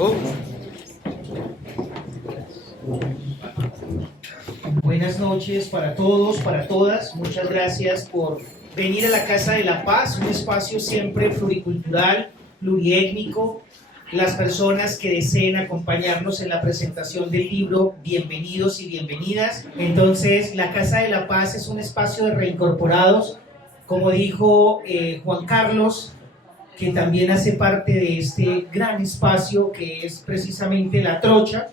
Oh. Buenas noches para todos, para todas. Muchas gracias por venir a la Casa de la Paz, un espacio siempre pluricultural, pluriétnico. Las personas que deseen acompañarnos en la presentación del libro, bienvenidos y bienvenidas. Entonces, la Casa de la Paz es un espacio de reincorporados, como dijo Juan Carlos, que también hace parte de este gran espacio que es precisamente La Trocha.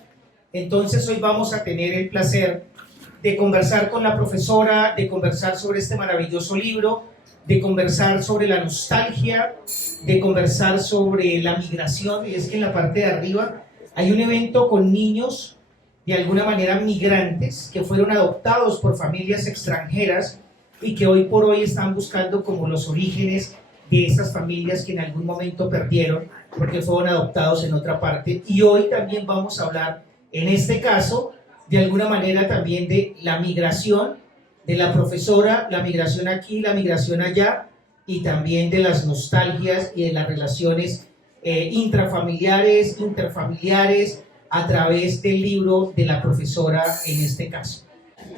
Entonces, hoy vamos a tener el placer de conversar con la profesora, de conversar sobre este maravilloso libro, de conversar sobre la nostalgia, de conversar sobre la migración. Y es que en la parte de arriba hay un evento con niños, de alguna manera migrantes, que fueron adoptados por familias extranjeras y que hoy por hoy están buscando como los orígenes de esas familias que en algún momento perdieron porque fueron adoptados en otra parte. Y hoy también vamos a hablar, en este caso, de alguna manera también de la migración, de la profesora, la migración aquí, la migración allá, y también de las nostalgias y de las relaciones intrafamiliares, interfamiliares, a través del libro de la profesora en este caso.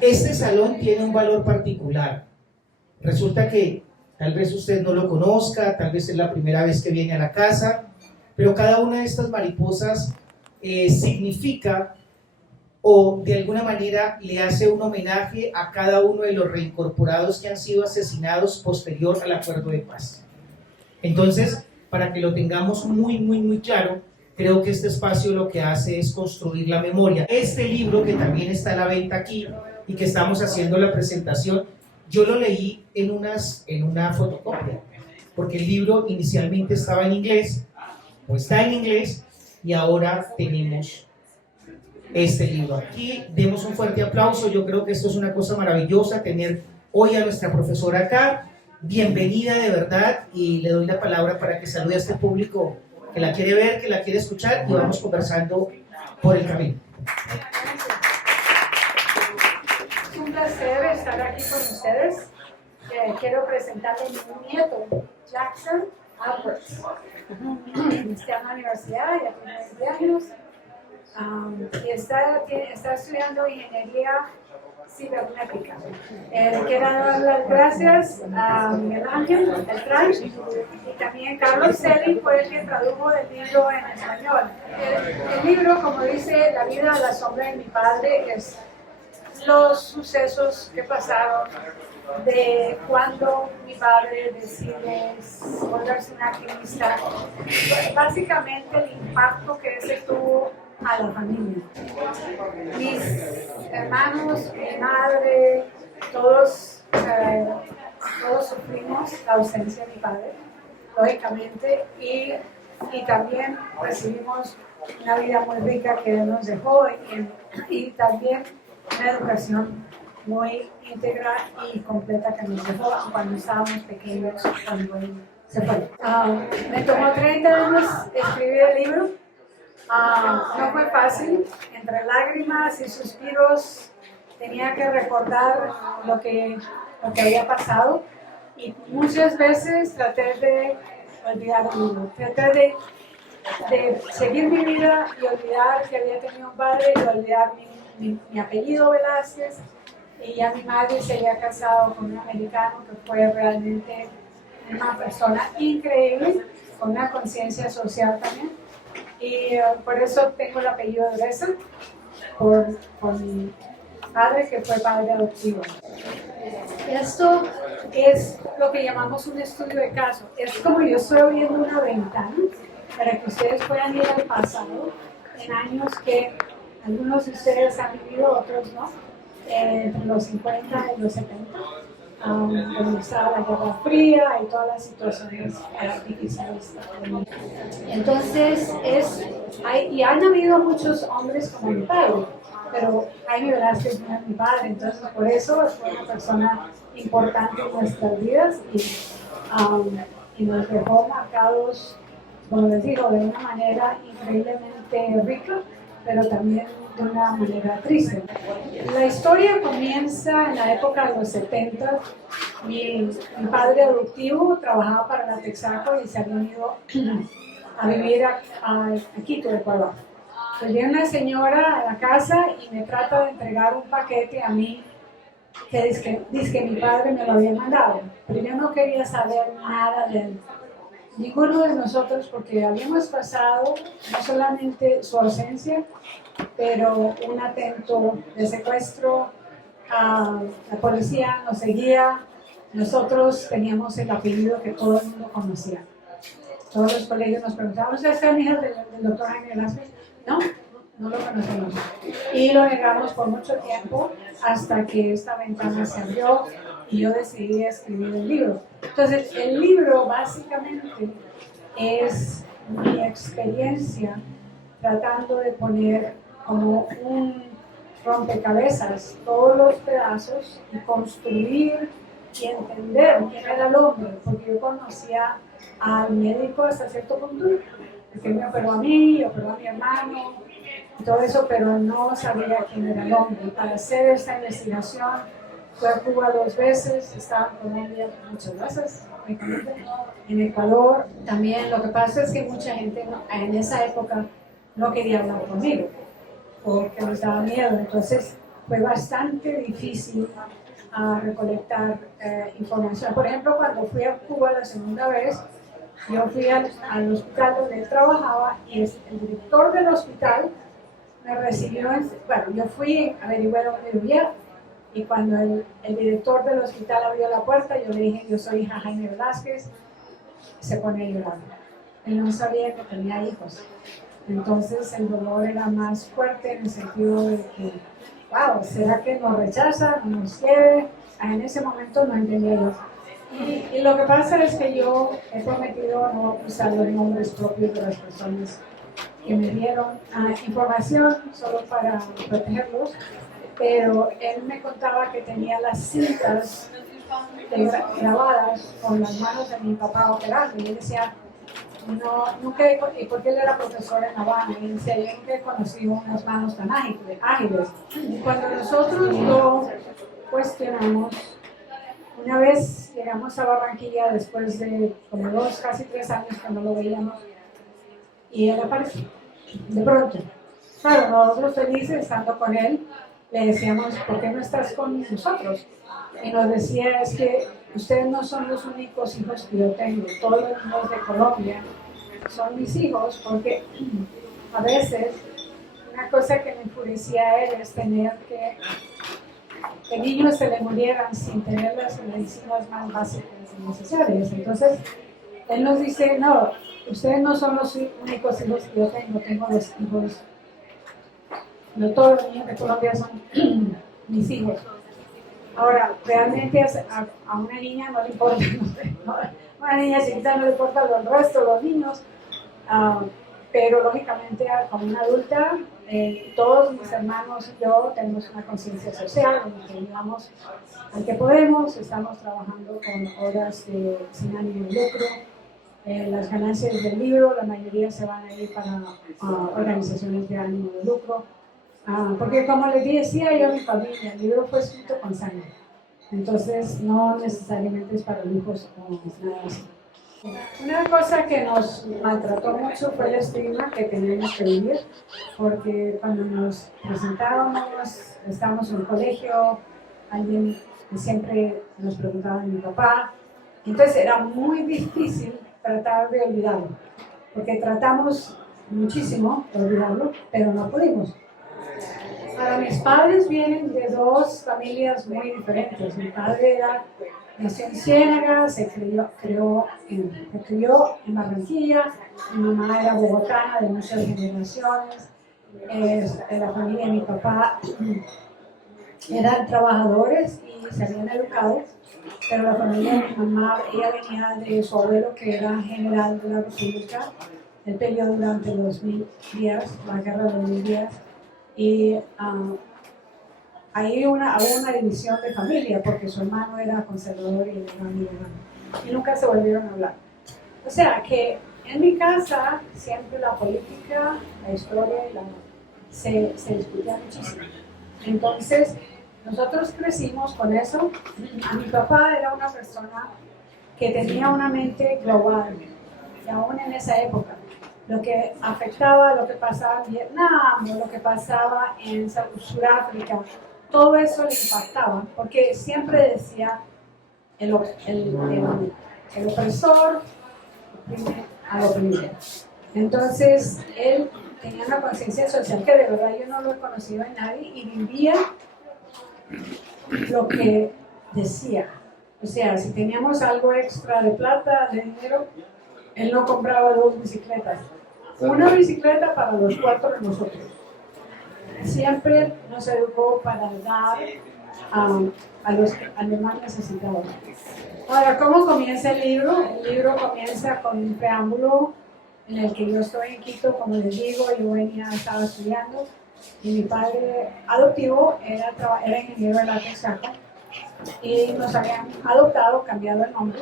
Este salón tiene un valor particular. Resulta que tal vez usted no lo conozca, tal vez es la primera vez que viene a la casa, pero cada una de estas mariposas significa o de alguna manera le hace un homenaje a cada uno de los reincorporados que han sido asesinados posterior al acuerdo de paz. Entonces, para que lo tengamos muy claro, creo que este espacio lo que hace es construir la memoria. Este libro, que también está a la venta aquí y que estamos haciendo la presentación, yo lo leí en una fotocopia, porque el libro inicialmente estaba en inglés, o está en inglés, y ahora tenemos este libro aquí. Demos un fuerte aplauso. Yo creo que esto es una cosa maravillosa, tener hoy a nuestra profesora acá. Bienvenida de verdad, y le doy la palabra para que salude a este público que la quiere ver, que la quiere escuchar, y vamos conversando por el camino. Es un placer estar aquí con ustedes. Quiero presentarle a mi nieto, Jackson Alberts. Está en la universidad, ya tiene 20 años. Y está estudiando ingeniería cibernética. Quiero dar las gracias a Miguel Ángel, el TRAI, y también Carlos Selly fue el que tradujo el libro en español. El libro, como dice La vida a la sombra de mi padre, es los sucesos que pasaron de cuando mi padre decide volverse un activista, básicamente el impacto que ese tuvo a la familia. Mis hermanos, mi madre, todos sufrimos la ausencia de mi padre, lógicamente, y también recibimos una vida muy rica que él nos dejó, y también una educación muy íntegra y completa que nos dejó cuando estábamos pequeños, cuando él se fue. Me tomó 30 años escribir el libro. No fue fácil, entre lágrimas y suspiros tenía que recordar lo que había pasado, y muchas veces traté de olvidar el libro, traté de seguir mi vida y olvidar que había tenido un padre, y olvidar mi apellido Velázquez, y ya mi madre se había casado con un americano que fue realmente una persona increíble, con una conciencia social también. Y por eso tengo el apellido de Gresa, por mi padre, que fue padre adoptivo. Esto es lo que llamamos un estudio de caso. Es como yo estoy abriendo una ventana para que ustedes puedan ir al pasado, en años que algunos de ustedes han vivido, otros no, entre los 50 y los 70. Donde estaba la Guerra Fría y todas las situaciones difíciles. Entonces, han habido muchos hombres como mi padre, pero Jaime Velázquez no es mi padre, entonces por eso fue una persona importante en nuestras vidas, y nos dejó marcados, como les digo, de una manera increíblemente rica, pero también de una manera triste. La historia comienza en la época de los 70. Mi padre adoptivo trabajaba para la Texaco y se habían ido a vivir a Quito, Ecuador. Pues viene una señora a la casa y me trata de entregar un paquete a mí que dice que mi padre me lo había mandado, pero yo no quería saber nada de él. Ninguno de nosotros, porque habíamos pasado no solamente su ausencia, pero un atento de secuestro, la policía nos seguía, nosotros teníamos el apellido que todo el mundo conocía. Todos los colegios nos preguntaban, ¿ustedes son hijos del doctor Jaime Velázquez? No, no lo conocemos. Y lo negamos por mucho tiempo hasta que esta ventana se abrió y yo decidí escribir el libro. Entonces, el libro básicamente es mi experiencia tratando de poner como un rompecabezas todos los pedazos y construir y entender quién era el hombre, porque yo conocía al médico hasta cierto punto, porque me operó a mí, operó a mi hermano, y todo eso, pero no sabía quién era el hombre. Y para hacer esta investigación fui a Cuba 2 veces, estaba en Colombia muchas veces, en Ecuador también. Lo que pasa es que mucha gente en esa época no quería hablar conmigo, porque les daba miedo, entonces fue bastante difícil recolectar información. Por ejemplo, cuando fui a Cuba la segunda vez, yo fui al hospital donde él trabajaba y el director del hospital me recibió, bueno, yo fui a averiguar dónde vivía y cuando el director del hospital abrió la puerta, yo le dije, yo soy hija Jaime Velázquez, se pone a llorar. Él no sabía que tenía hijos. Entonces el dolor era más fuerte en el sentido de que, wow, ¿será que nos rechaza, nos quiere? En ese momento no entendía yo. Y lo que pasa es que yo he prometido no usar los nombres propios de las personas que me dieron información solo para protegerlos, pero él me contaba que tenía las cintas grabadas con las manos de mi papá operando, y él decía, no, nunca y porque él era profesor en La Habana, y decía, yo nunca he conocido unas manos tan ágiles. Y cuando nosotros lo cuestionamos, una vez llegamos a Barranquilla después de como 2, casi 3 años que no lo veíamos, y él apareció de pronto. Claro, nosotros felices estando con él, le decíamos, ¿por qué no estás con nosotros? Y nos decía, es que ustedes no son los únicos hijos que yo tengo, todos los niños de Colombia son mis hijos, porque a veces una cosa que me enfurecía a él es tener que niños se le murieran sin tener las medicinas más básicas y necesarias. Entonces, él nos dice, no, ustedes no son los únicos hijos que yo tengo los hijos, no todos los niños de Colombia son mis hijos. Ahora, realmente a una niña no le importa, a una niña chiquita no le importa el resto de los niños, pero lógicamente como una adulta, todos mis hermanos y yo tenemos una conciencia social, en la que ayudamos al que podemos, estamos trabajando con horas sin ánimo de lucro. Las ganancias del libro, la mayoría se van a ir para organizaciones de ánimo de lucro. Porque como les decía yo a mi familia, el libro fue escrito con sangre, entonces no necesariamente es para lujos o nada así. Una cosa que nos maltrató mucho fue el estigma que teníamos que vivir, porque cuando nos presentábamos, estábamos en el colegio, alguien siempre nos preguntaba de mi papá, entonces era muy difícil tratar de olvidarlo, porque tratamos muchísimo de olvidarlo, pero no pudimos. Ahora, mis padres vienen de 2 familias muy diferentes. Mi padre nació en Ciénaga, se crió en Barranquilla. Mi mamá era bogotana de muchas generaciones. La familia de mi papá eran trabajadores y se habían educado, pero la familia de mi mamá, ella venía de su abuelo que era general de la República. Él peleó durante los 1000 días, la guerra de los 1000 días. Y ahí hubo una división de familia, porque su hermano era conservador y él era liberal. Y nunca se volvieron a hablar. O sea que en mi casa siempre la política, la historia, se discutía muchísimo. Entonces, nosotros crecimos con eso. Mi papá era una persona que tenía una mente global, y aún en esa época. lo que afectaba, lo que pasaba en Vietnam, o lo que pasaba en Sudáfrica, todo eso le impactaba, porque siempre decía el opresor oprime al oprimido. Entonces, él tenía una conciencia social que de verdad yo no lo he conocido en nadie y vivía lo que decía. O sea, si teníamos algo extra de plata, de dinero, él no compraba 2 bicicletas. Una bicicleta para los 4 de nosotros. Siempre nos educó para dar a los más necesitados. Ahora, ¿cómo comienza el libro? El libro comienza con un preámbulo en el que yo estoy en Quito, como les digo, yo estaba estudiando y mi padre adoptivo era ingeniero de la Texaco y nos habían adoptado, cambiado el nombre,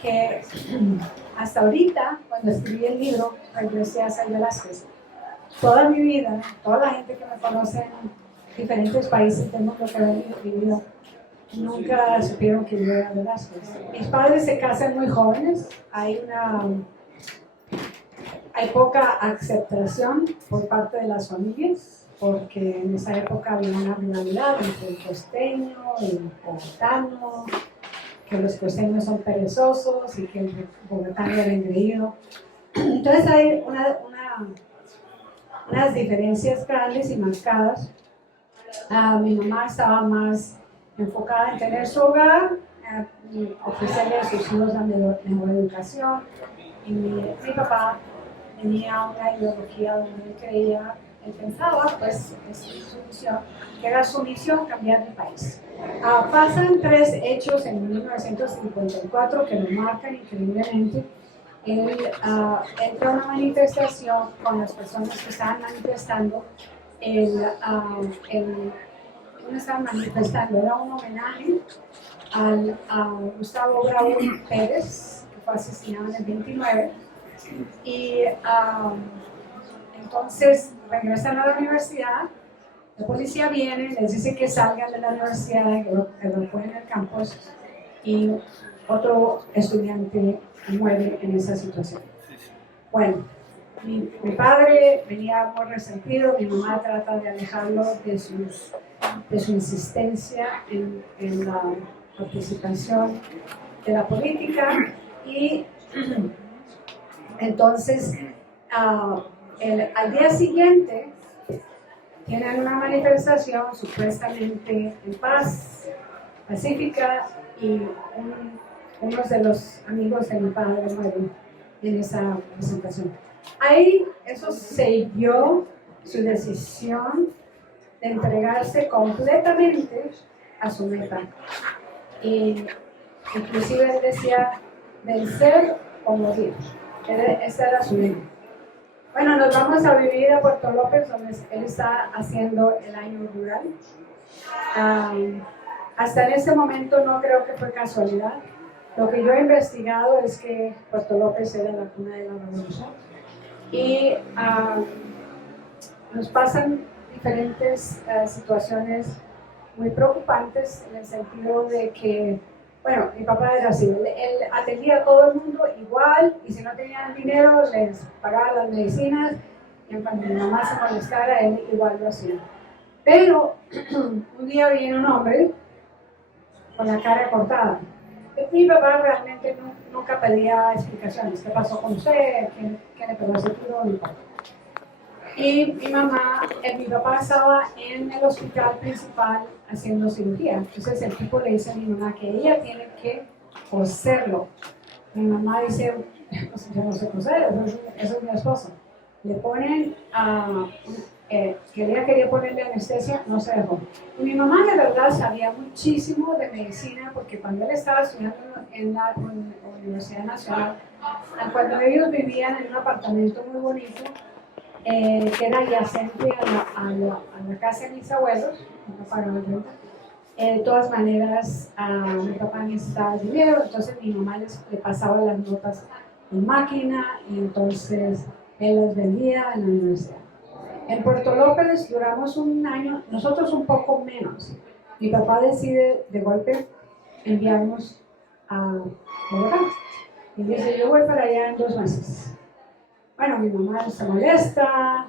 que hasta ahorita, cuando escribí el libro, regresé a Say Velázquez. Toda mi vida, toda la gente que me conoce en diferentes países del mundo que he vivido, nunca supieron que yo era Velázquez. Mis padres se casan muy jóvenes, hay poca aceptación por parte de las familias, porque en esa época había una rivalidad entre el costeño y el bogotano, que los costeños son perezosos y que el bogotano era engreído. Entonces hay unas diferencias grandes y marcadas. Mi mamá estaba más enfocada en tener su hogar, y ofrecerle a sus hijos la mejor educación. Y mi papá tenía una ideología donde él creía, él pensaba, pues, que era su misión cambiar el país. Pasan 3 hechos en 1954 que lo marcan increíblemente. Él entra a una manifestación con las personas que estaban manifestando. No estaban manifestando, era un homenaje a Gustavo Bravo Pérez, que fue asesinado en el 29. Y entonces regresan a la universidad, la policía viene, les dice que salgan de la universidad, que lo ponen en el campus, y otro estudiante muere en esa situación. Bueno, mi padre venía muy resentido, mi mamá trata de alejarlo de su insistencia en la participación de la política, y entonces al día siguiente tienen una manifestación supuestamente en paz, pacífica, y uno de los amigos de mi padre muere en esa presentación. Ahí eso selló su decisión de entregarse completamente a su meta. Y inclusive él decía vencer o morir. Esa era su lema. Bueno, nos vamos a vivir a Puerto López, donde él está haciendo el año rural. Hasta en ese momento no creo que fue casualidad. Lo que yo he investigado es que Puerto López era la cuna de la revolución. Y nos pasan diferentes situaciones muy preocupantes, en el sentido de que, bueno, mi papá era así, él atendía a todo el mundo igual, y si no tenían dinero les pagaba las medicinas, y cuando mi mamá se molestara, él igual lo hacía. Pero un día viene un hombre con la cara cortada. Mi papá realmente nunca pedía explicaciones. ¿Qué pasó con usted? ¿Qué le pegó ese tiro? Y mi papá estaba en el hospital principal haciendo cirugía. Entonces el tipo le dice a mi mamá que ella tiene que coserlo. Mi mamá dice, pues yo no sé coser, eso es mi esposo. Le ponen que ella quería ponerle anestesia, no se dejó. Y mi mamá de verdad sabía muchísimo de medicina, porque cuando él estaba estudiando en la Universidad Nacional, cuando ellos vivían en un apartamento muy bonito, que era adyacente a la casa de mis abuelos, no pagaban renta. De todas maneras, mi papá necesitaba dinero, entonces mi mamá le pasaba las notas en máquina, y entonces él las vendía en la universidad. En Puerto López duramos un año, nosotros un poco menos. Mi papá decide de golpe enviarnos a Bogotá. Y dice, yo voy para allá en 2 meses. bueno, mi mamá se molesta,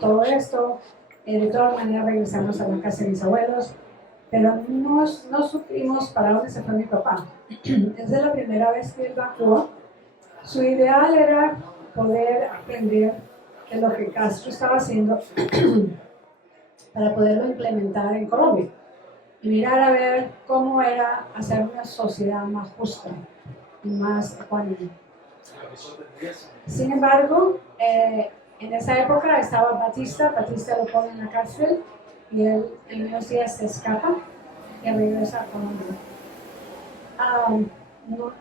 todo esto. De todas maneras regresamos a la casa de mis abuelos, pero no supimos para dónde se fue mi papá. Desde la primera vez que él va a Cuba, su ideal era poder aprender de lo que Castro estaba haciendo para poderlo implementar en Colombia y mirar a ver cómo era hacer una sociedad más justa y más ecuánime. Sin embargo, en esa época estaba Batista lo pone en la cárcel y él en unos días se escapa y regresa a Colombia.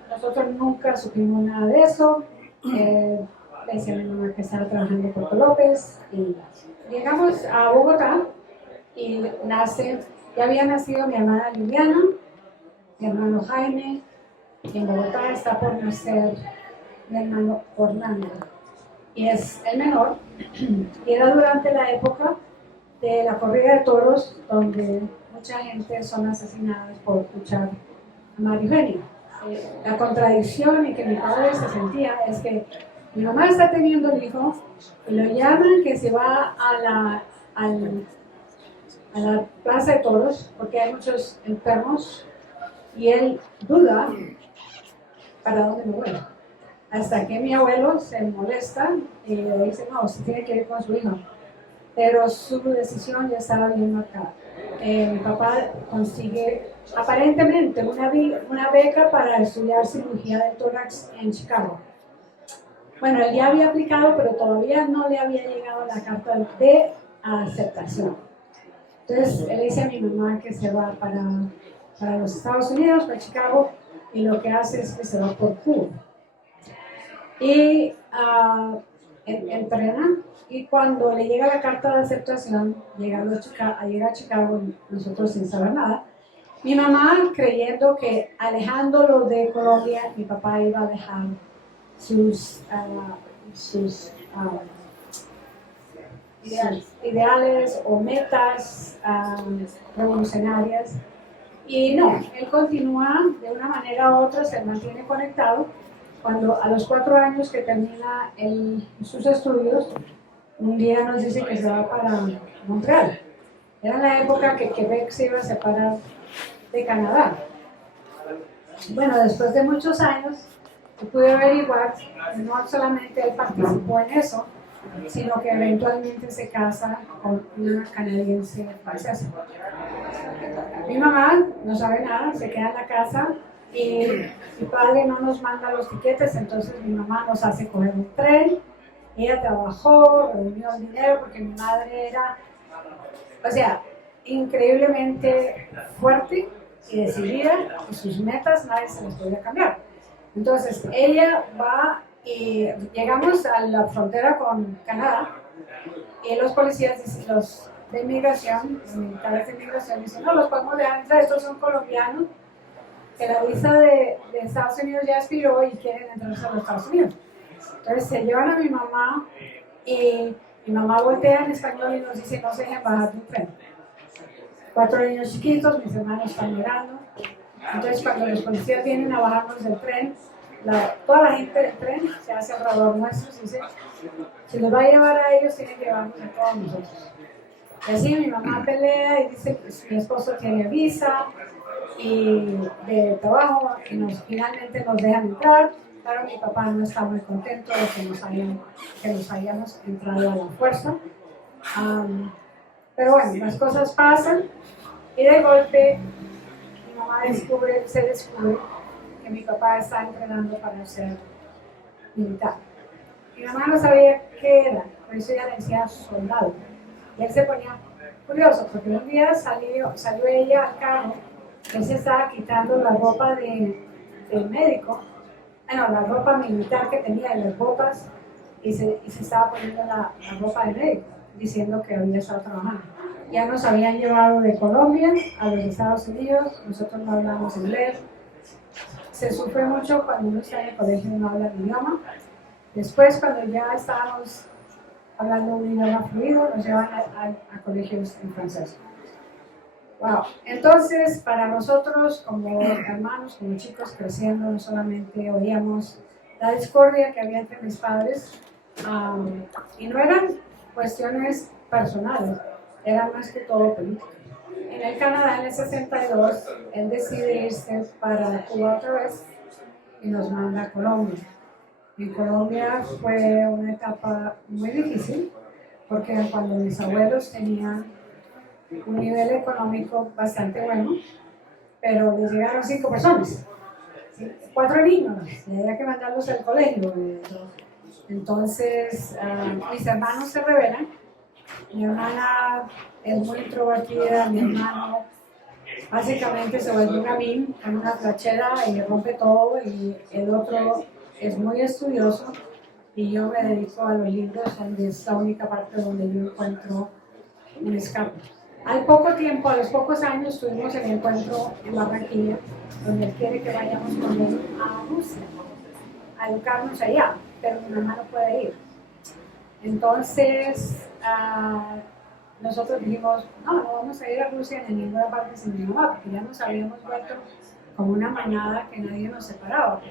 Nosotros nunca supimos nada de eso. Le decía a mi mamá que estaba trabajando por López y llegamos a Bogotá y ya había nacido mi hermana Liliana, mi hermano Jaime, y en Bogotá está por nacer mi hermano Orlando, y es el menor, y era durante la época de la corrida de toros, donde mucha gente son asesinadas por escuchar a María Eugenia. La contradicción en que mi padre se sentía es que mi mamá está teniendo el hijo y lo llaman que se va a la plaza de toros porque hay muchos enfermos y él duda para dónde me voy. Hasta que mi abuelo se molesta y le dice, no, usted tiene que ir con su hijo. Pero su decisión ya estaba bien marcada. Mi papá consigue aparentemente una beca para estudiar cirugía de tórax en Chicago. Bueno, él ya había aplicado, pero todavía no le había llegado la carta de aceptación. Entonces, él dice a mi mamá que se va para los Estados Unidos, para Chicago, y lo que hace es que se va por Cuba. Y entrena, y cuando le llega la carta de aceptación, llega a Chicago, nosotros sin saber nada, mi mamá creyendo que alejándolo de Colombia, mi papá iba a dejar sus ideales o metas revolucionarias. Y no, él continúa de una manera u otra, se mantiene conectado. Cuando a los 4 años que termina sus estudios, un día nos dice que se va para Montreal. Era la época que Quebec se iba a separar de Canadá. Bueno, después de muchos años, pude averiguar que no solamente él participó en eso, sino que eventualmente se casa con una canadiense francesa. Mi mamá no sabe nada, se queda en la casa y mi padre no nos manda los tiquetes, entonces mi mamá nos hace coger un tren. Ella trabajó, reunió el dinero porque mi madre era, o sea, increíblemente fuerte y decidida, y sus metas nadie se las podía cambiar. Entonces ella va y llegamos a la frontera con Canadá y los policías, los de inmigración, los militares de inmigración dicen, no, los podemos dejar entrar, estos son colombianos, que la visa de Estados Unidos ya expiró y quieren entrar a los Estados Unidos. Entonces se llevan a mi mamá y mi mamá voltea en español y nos dice, no se dejen bajar de un tren. 4 niños chiquitos, mis hermanos están llorando. Entonces cuando los policías vienen a bajarnos del tren, toda la gente del tren se hace alrededor nuestro y dice, si los va a llevar a ellos, tienen que llevarnos a todos nosotros. Y así mi mamá pelea y dice, pues mi esposo tiene visa y de trabajo y finalmente nos dejan entrar. Claro, mi papá no está muy contento de que nos hayamos entrado a la fuerza. Pero bueno, las cosas pasan y de golpe mi mamá se descubre que mi papá está entrenando para ser militar. Mi mamá no sabía qué era, por eso ella le decía soldado. Y él se ponía curioso, porque un día salió ella al carro, él se estaba quitando la ropa del médico, bueno, la ropa militar que tenía y las botas, y se estaba poniendo la ropa de médico, diciendo que había estado trabajando. Ya nos habían llevado de Colombia a los Estados Unidos, nosotros no hablamos inglés. Se sufre mucho cuando uno está en el colegio y no habla el idioma. Después, cuando ya estábamos hablando un idioma fluido, nos llevan a colegios en francés. Wow. Entonces, para nosotros como hermanos, como chicos creciendo, no solamente oíamos la discordia que había entre mis padres, y no eran cuestiones personales, eran más que todo políticas. En el Canadá, en el 62, él decide irse para Cuba otra vez y nos manda a Colombia. En Colombia fue una etapa muy difícil, porque cuando mis abuelos tenían un nivel económico bastante bueno, pero les llegaron 5 personas, 4 niños, y había que mandarlos al colegio. Entonces, mis hermanos se rebelan. Mi hermana es muy introvertida, mi hermano básicamente se vuelve un gamín con una flachera y rompe todo, y el otro es muy estudioso, y yo me dedico a los libros, donde es la única parte donde yo encuentro un escape. Al poco tiempo, a los pocos años, tuvimos el encuentro en Barranquilla, donde él quiere que vayamos con él a Rusia, a educarnos allá, pero mi mamá no puede ir. Entonces, nosotros dijimos, no vamos a ir a Rusia ni a ninguna parte sin mi mamá, porque ya nos habíamos vuelto como una manada que nadie nos separaba.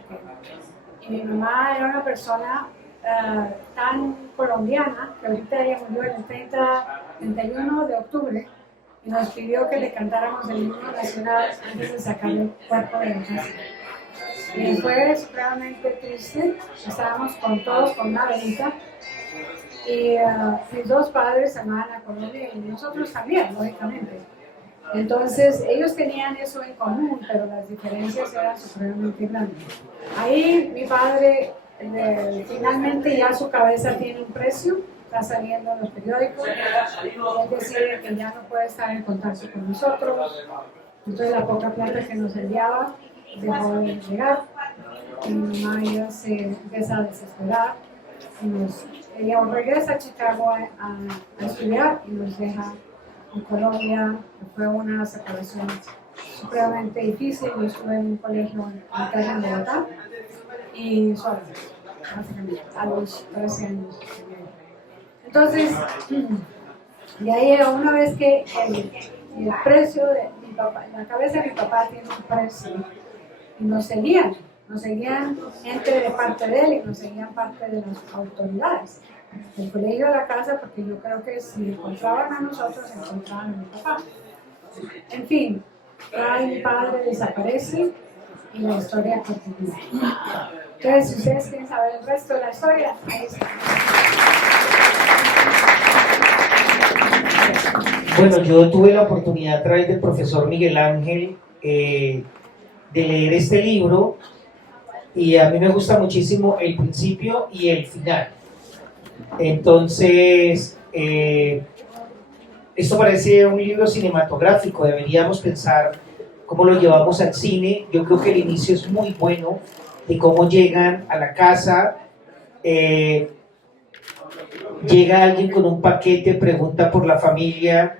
Y mi mamá era una persona tan colombiana, que ahorita ella murió el 31 de octubre, y nos pidió que le cantáramos el himno nacional antes de sacar el cuerpo de la casa. Y fue supremamente triste, estábamos con todos con una velita, y mis 2 padres amaban a Colombia y nosotros también, lógicamente. Entonces ellos tenían eso en común, pero las diferencias eran supremamente grandes. Ahí mi padre finalmente ya su cabeza tiene un precio, está saliendo en los periódicos, él decide que ya no puede estar en contacto con nosotros, entonces la poca plata que nos enviaba dejó de llegar, y mi mamá ya se empieza a desesperar, ella regresa a Chicago a estudiar y nos deja en Colombia. Fue una separación supremamente difícil. Yo estuve en un colegio en Bogotá y sola, básicamente, a los 13 años. Entonces, de ahí una vez que el precio de mi papá, la cabeza de mi papá tiene un precio, y nos seguían gente de parte de él y nos seguían parte de las autoridades. El colegio de la casa, porque yo creo que si encontraban a nosotros, encontraban a mi papá. En fin, mi padre desaparece y la historia continúa. Entonces, si ustedes quieren saber el resto de la historia, ahí está. Bueno, yo tuve la oportunidad a través del profesor Miguel Ángel de leer este libro, y a mí me gusta muchísimo el principio y el final. Entonces, esto parece un libro cinematográfico, deberíamos pensar cómo lo llevamos al cine. Yo creo que el inicio es muy bueno, de cómo llegan a la casa, llega alguien con un paquete, pregunta por la familia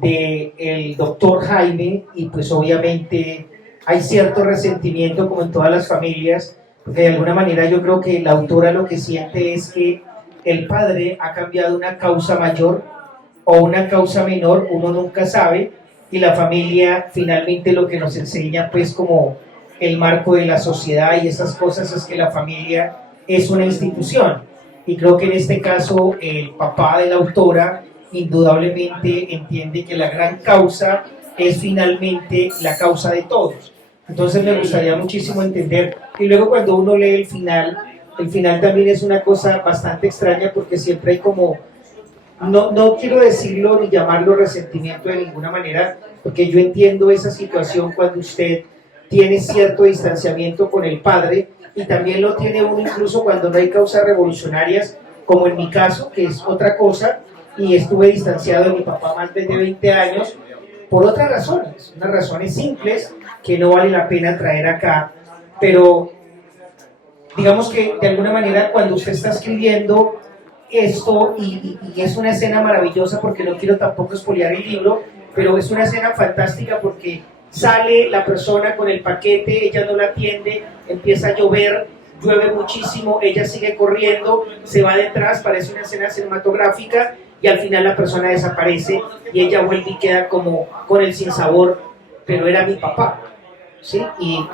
del doctor Jaime, y pues obviamente hay cierto resentimiento como en todas las familias, porque de alguna manera yo creo que la autora lo que siente es que el padre ha cambiado una causa mayor o una causa menor, uno nunca sabe, y la familia finalmente lo que nos enseña pues como el marco de la sociedad y esas cosas es que la familia es una institución, y creo que en este caso el papá de la autora indudablemente entiende que la gran causa es finalmente la causa de todos. Entonces me gustaría muchísimo entender, y luego cuando uno lee el final también es una cosa bastante extraña, porque siempre hay como, no quiero decirlo ni llamarlo resentimiento de ninguna manera, porque yo entiendo esa situación cuando usted tiene cierto distanciamiento con el padre, y también lo tiene uno incluso cuando no hay causas revolucionarias, como en mi caso, que es otra cosa, y estuve distanciado de mi papá más de 20 años, por otras razones, unas razones simples que no vale la pena traer acá, pero digamos que de alguna manera cuando usted está escribiendo esto, y es una escena maravillosa, porque no quiero tampoco espolear el libro, pero es una escena fantástica porque sale la persona con el paquete, ella no la atiende, empieza a llover, llueve muchísimo, ella sigue corriendo, se va detrás, parece una escena cinematográfica, y al final la persona desaparece y ella vuelve y queda como con el sinsabor, pero era mi papá, ¿sí? Y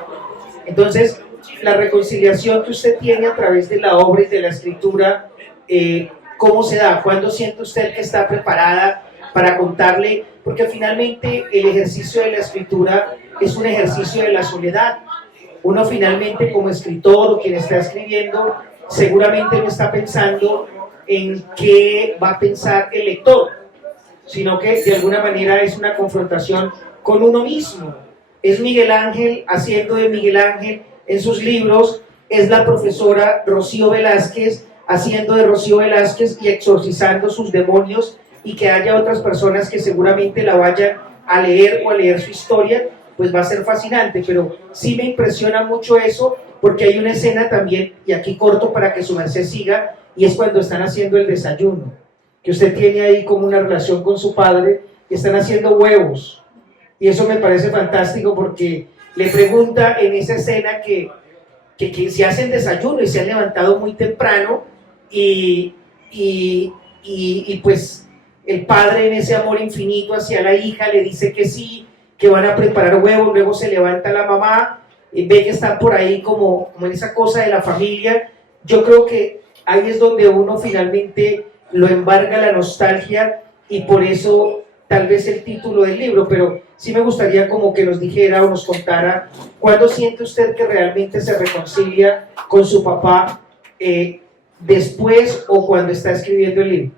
entonces la reconciliación que usted tiene a través de la obra y de la escritura, ¿cómo se da? ¿Cuándo siente usted que está preparada para contarle? Porque finalmente el ejercicio de la escritura es un ejercicio de la soledad. Uno finalmente como escritor o quien está escribiendo seguramente no está pensando en qué va a pensar el lector, sino que de alguna manera es una confrontación con uno mismo. Es Miguel Ángel haciendo de Miguel Ángel en sus libros, es la profesora Rocío Velázquez haciendo de Rocío Velázquez y exorcizando sus demonios, y que haya otras personas que seguramente la vayan a leer o a leer su historia, pues va a ser fascinante. Pero sí me impresiona mucho eso, porque hay una escena también, y aquí corto para que su merced siga, y es cuando están haciendo el desayuno, que usted tiene ahí como una relación con su padre, y están haciendo huevos, y eso me parece fantástico, porque le pregunta en esa escena que se hacen desayuno y se han levantado muy temprano, y pues el padre en ese amor infinito hacia la hija le dice que sí, que van a preparar huevos. Luego se levanta la mamá y ve que están por ahí como en esa cosa de la familia. Yo creo que ahí es donde uno finalmente lo embarga la nostalgia, y por eso tal vez el título del libro, pero sí me gustaría como que nos dijera o nos contara cuándo siente usted que realmente se reconcilia con su papá, después o cuando está escribiendo el libro.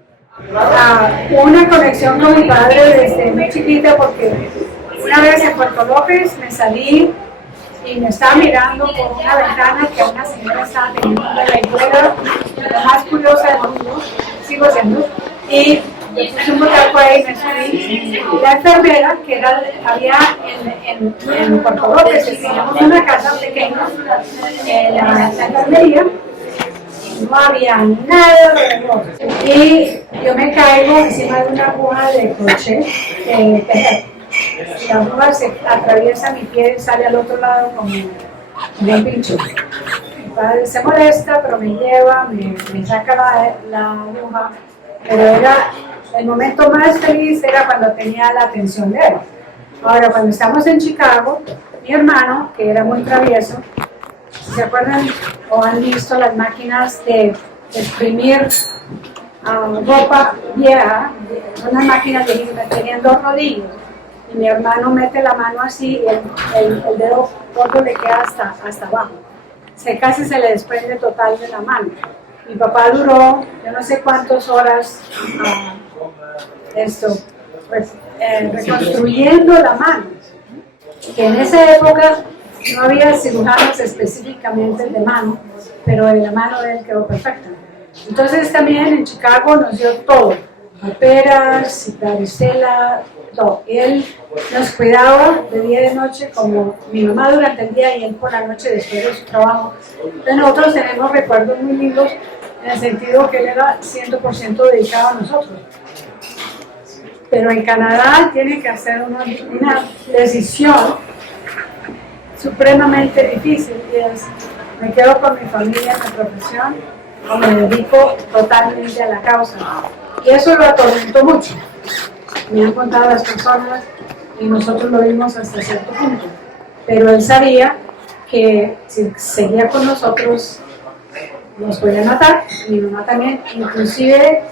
Una conexión con mi padre desde muy chiquita, porque una vez en Puerto López me salí y me estaba mirando por una ventana que una señora estaba teniendo una lectura, la más curiosa del mundo, sigo siendo, y me puse un botaco ahí y me subí. Y la enfermera, que había en Puerto López, teníamos una casa pequeña, la enfermería, no había nada de reloj. Y yo me caigo encima de una aguja de crochet, de tejer. La aguja se atraviesa mi pie y sale al otro lado como un pincho. Mi padre se molesta, pero me lleva, me saca la aguja. Pero el momento más feliz era cuando tenía la atención de él. Ahora, cuando estamos en Chicago, mi hermano, que era muy travieso, ¿se acuerdan o han visto las máquinas de exprimir ropa vieja? Unas máquinas que tenían dos rodillos, y mi hermano mete la mano así y el dedo gordo le queda hasta abajo. Casi se le desprende total de la mano. Mi papá duró yo no sé cuántas horas reconstruyendo la mano, que en esa época no había cirujanos específicamente de mano, pero la mano de él quedó perfecta. Entonces también en Chicago nos dio todo, paperas, varicela, todo. Él nos cuidaba de día y de noche, como mi mamá durante el día y él por la noche después de su trabajo. Entonces nosotros tenemos recuerdos muy lindos en el sentido que él era 100% dedicado a nosotros. Pero en Canadá tiene que hacer una decisión supremamente difícil, y es: me quedo con mi familia, mi profesión, o me dedico totalmente a la causa. Y eso lo atormentó mucho. Me han contado las personas, y nosotros lo vimos hasta cierto punto. Pero él sabía que si seguía con nosotros nos podía matar, mi mamá también. Inclusive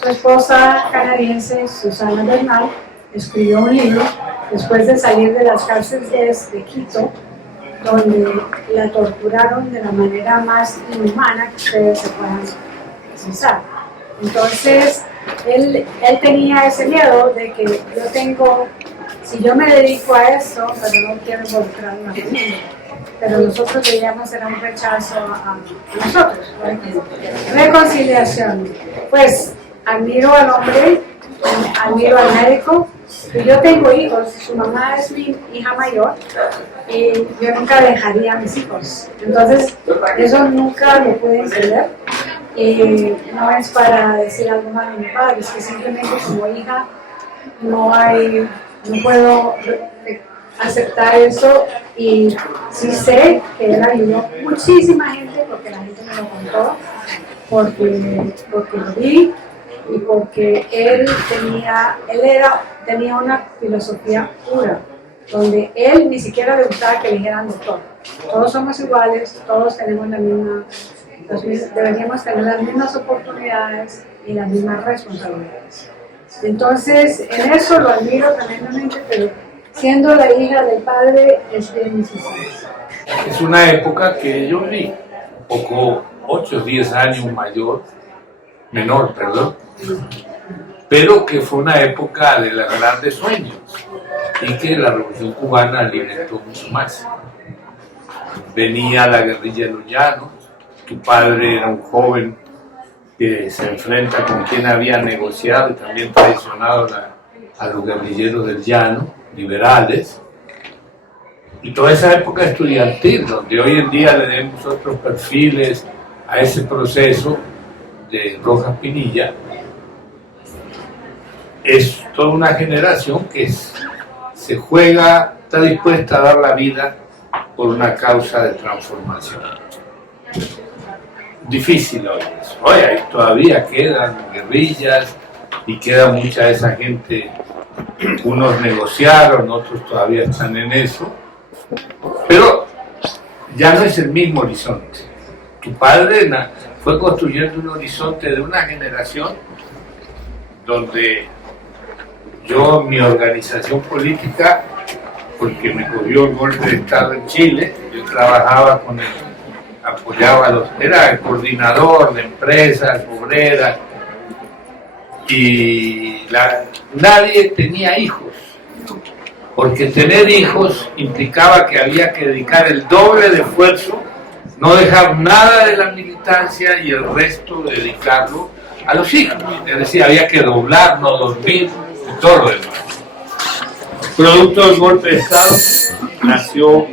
su esposa canadiense, Susana Bernal, escribió un libro después de salir de las cárceles de Quito, donde la torturaron de la manera más inhumana que ustedes se puedan pensar. Entonces, él tenía ese miedo de que yo tengo, si yo me dedico a esto, pero no quiero involucrar a una familia. Pero nosotros veíamos era un rechazo a nosotros. Reconciliación. Pues admiro al hombre, admiro al médico. Y yo tengo hijos, su mamá es mi hija mayor, y yo nunca dejaría a mis hijos. Entonces, eso nunca lo pude entender. No es para decir algo malo de mi padre, es que simplemente como hija no puedo aceptar eso. Y sí sé que él ayudó muchísima gente, porque la gente me lo contó, porque lo vi, y porque él tenía una filosofía pura. donde él ni siquiera le gustaba que le dijeran doctor. Todos somos iguales, todos tenemos deberíamos tener las mismas oportunidades y las mismas responsabilidades. Entonces, en eso lo admiro tremendamente, pero siendo la hija del padre es bien difícil. Es una época que yo vi, un poco 8 o 10 años menor, pero que fue una época de los grandes sueños y que la Revolución Cubana alimentó mucho más. Venía la guerrilla de los llanos, tu padre era un joven que se enfrenta con quien había negociado y también traicionado a los guerrilleros del llano, liberales, y toda esa época estudiantil, donde hoy en día le demos otros perfiles a ese proceso de Rojas Pinilla, es toda una generación que se juega, está dispuesta a dar la vida por una causa de transformación. Difícil hoy eso. Hoy todavía quedan guerrillas y queda mucha de esa gente, unos negociaron, otros todavía están en eso, pero ya no es el mismo horizonte. Tu padre fue construyendo un horizonte de una generación donde yo, mi organización política, porque me cogió el golpe de Estado en Chile, yo trabajaba con él, apoyaba era el coordinador de empresas obreras y nadie tenía hijos, porque tener hijos implicaba que había que dedicar el doble de esfuerzo, no dejar nada de la militancia y el resto dedicarlo a los hijos, es decir, había que doblar, no dormir y todo lo demás. Producto del golpe de Estado nació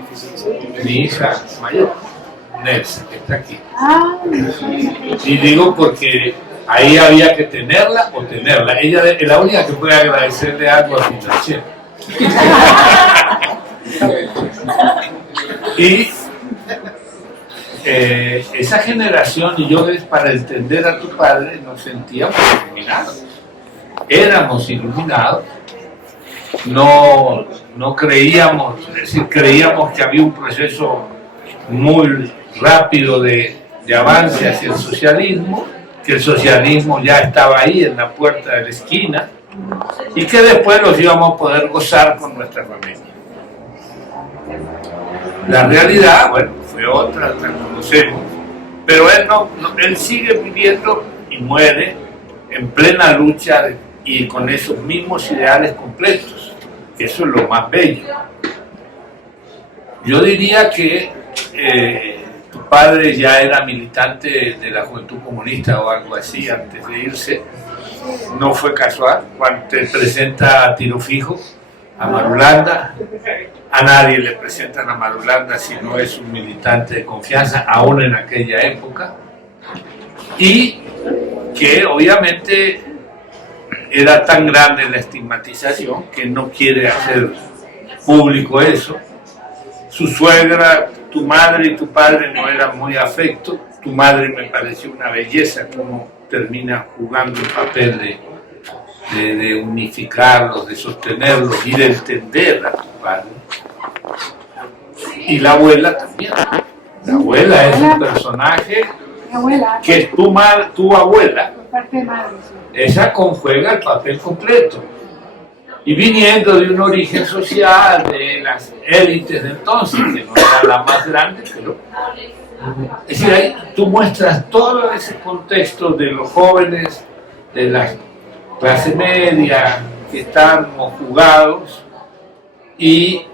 mi hija mayor, Nelsa, que está aquí. Y digo porque ahí había que tenerla o tenerla. Ella es la única que puede agradecerle algo a Pinochet. Y esa generación, y yo para entender a tu padre, nos sentíamos iluminados. Éramos iluminados. No creíamos, es decir, creíamos que había un proceso muy rápido de avance hacia el socialismo, que el socialismo ya estaba ahí en la puerta de la esquina y que después los íbamos a poder gozar con nuestra familia. La realidad, bueno, fue otra, la conocemos, pero él sigue viviendo y muere en plena lucha y con esos mismos ideales completos. Eso es lo más bello. Yo diría que tu padre ya era militante de la Juventud Comunista o algo así antes de irse. No fue casual. Cuando te presenta a Tiro Fijo, a Marulanda, a nadie le presentan a Marulanda si no es un militante de confianza, aún en aquella época. Y que obviamente era tan grande la estigmatización que no quiere hacer público eso. Su suegra, tu madre y tu padre no eran muy afectos. Tu madre me pareció una belleza como termina jugando el papel de unificarlos, de sostenerlos y de entender a tu padre. Y la abuela también. La abuela es un personaje que es tu abuela. Esa conjuega el papel completo. Y viniendo de un origen social, de las élites de entonces, que no era la más grande, pero... Es decir, ahí tú muestras todo ese contexto de los jóvenes, de la clase media, que están jugados, y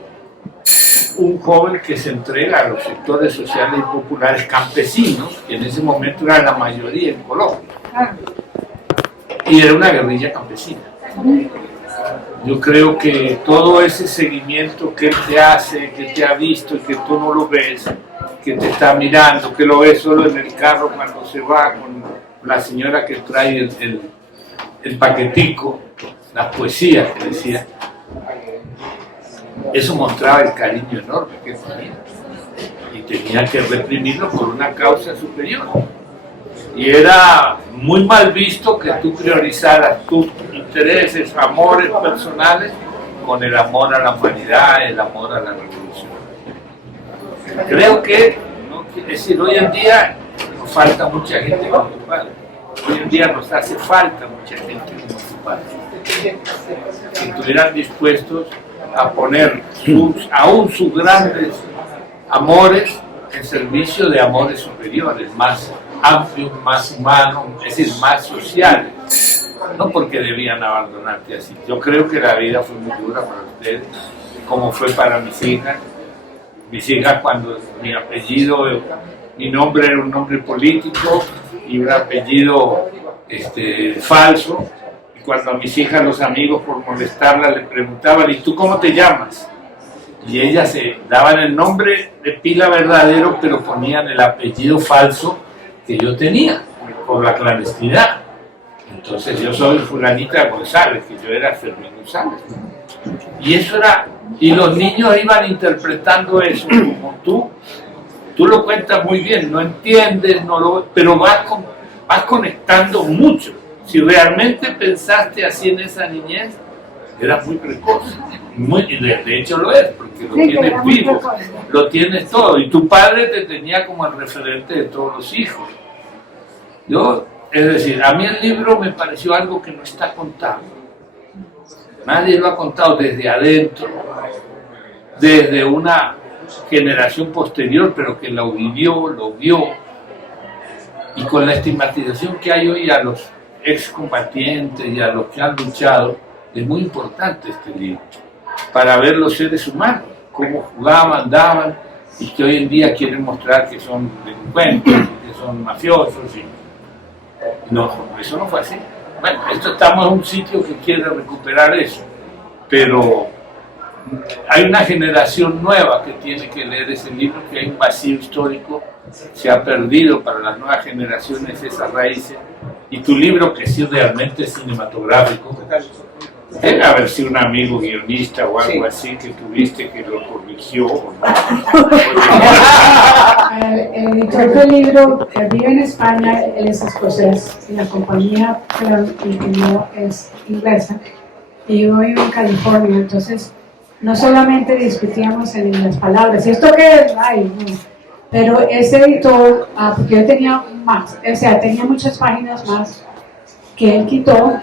un joven que se entrega a los sectores sociales y populares campesinos, que en ese momento eran la mayoría en Colombia. Y era una guerrilla campesina. Yo creo que todo ese seguimiento que él te hace, que te ha visto y que tú no lo ves, que te está mirando, que lo ves solo en el carro cuando se va con la señora que trae el paquetico, las poesías que decía, eso mostraba el cariño enorme que tenía. Y tenía que reprimirlo por una causa superior. Y era muy mal visto que tú priorizaras tus intereses, amores personales con el amor a la humanidad, el amor a la revolución. Creo que, es decir, hoy en día nos falta mucha gente como tu padre. Hoy en día nos hace falta mucha gente como tu padre. Que estuvieran dispuestos a poner aún sus grandes amores en servicio de amores superiores, más amplios, más humanos, es decir, más sociales. No porque debían abandonarte así. Yo creo que la vida fue muy dura para ustedes, como fue para mis hijas. Mis hijas, cuando mi apellido, mi nombre era un nombre político y un apellido falso, y cuando a mis hijas los amigos por molestarlas le preguntaban, ¿y tú cómo te llamas? Y ellas se daban el nombre de pila verdadero, pero ponían el apellido falso que yo tenía, por la clandestinidad. Entonces yo soy fulanita González, que yo era Fermín González. Y eso era, y los niños iban interpretando eso como tú lo cuentas muy bien, no entiendes, pero vas conectando mucho. Si realmente pensaste así en esa niñez, eras muy precoz. De hecho lo es, porque lo tienes vivo, lo tienes todo. Y tu padre te tenía como el referente de todos los hijos. Es decir, a mí el libro me pareció algo que no está contado. Nadie lo ha contado desde adentro, desde una generación posterior, pero que lo vivió, lo vio. Y con la estigmatización que hay hoy a los excombatientes y a los que han luchado, es muy importante este libro, para ver los seres humanos, cómo jugaban, daban, y que hoy en día quieren mostrar que son delincuentes, que son mafiosos. No, eso no fue así. Bueno, estamos en un sitio que quiere recuperar eso, pero hay una generación nueva que tiene que leer ese libro, que hay un vacío histórico, se ha perdido para las nuevas generaciones esas raíces, y tu libro, que sí realmente es cinematográfico, debe haber sido un amigo guionista o algo así que tuviste que lo corrigió o no. El editor del libro vive en España, él es escocés, y la compañía que lo imprimió es inglesa, y yo vivo en California. Entonces no solamente discutíamos en las palabras, ¿y esto qué es? Ay, no. Pero ese editor, porque yo tenía más, o sea, tenía muchas páginas más que él quitó,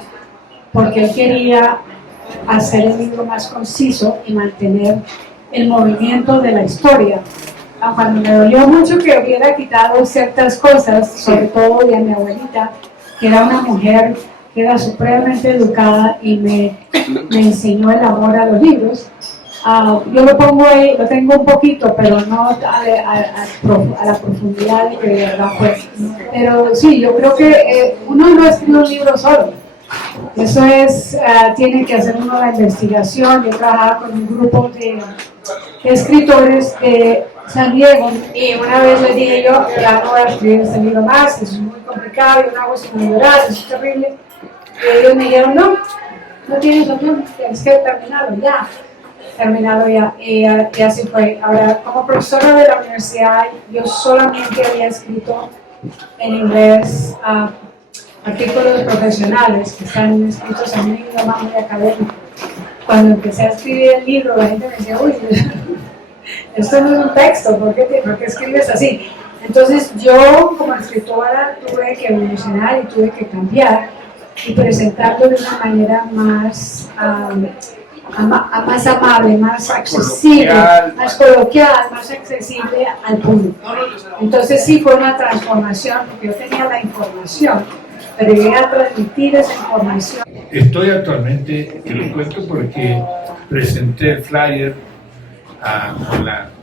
porque él quería hacer el libro más conciso y mantener el movimiento de la historia. Cuando me dolió mucho que hubiera quitado ciertas cosas, sobre todo de mi abuelita, que era una mujer que era supremamente educada y me enseñó el amor a los libros. Yo lo pongo ahí, lo tengo un poquito, pero no a la profundidad de que de verdad fue. Pero sí, yo creo que uno no escribe un libro solo. Eso es, tiene que hacer uno la investigación. Yo trabajaba con un grupo de escritores de San Diego, y una vez les dije yo, ya no voy a escribir este libro más, eso es muy complicado, yo no hago sino llorar, eso es terrible. Y ellos me dijeron, no tienes opción, tienes que terminarlo ya, y así fue. Ahora, como profesora de la universidad, yo solamente había escrito en inglés artículos profesionales que están escritos en un idioma muy académico. Cuando empecé a escribir el libro, la gente me decía, uy, esto no es un texto, ¿por qué escribes así? Entonces yo, como escritora, tuve que evolucionar y tuve que cambiar y presentarlo de una manera más amable, más accesible, más coloquial, más accesible al público. Entonces sí fue una transformación, porque yo tenía la información, pero llegué a transmitir esa información. Estoy actualmente, te lo cuento porque presenté el flyer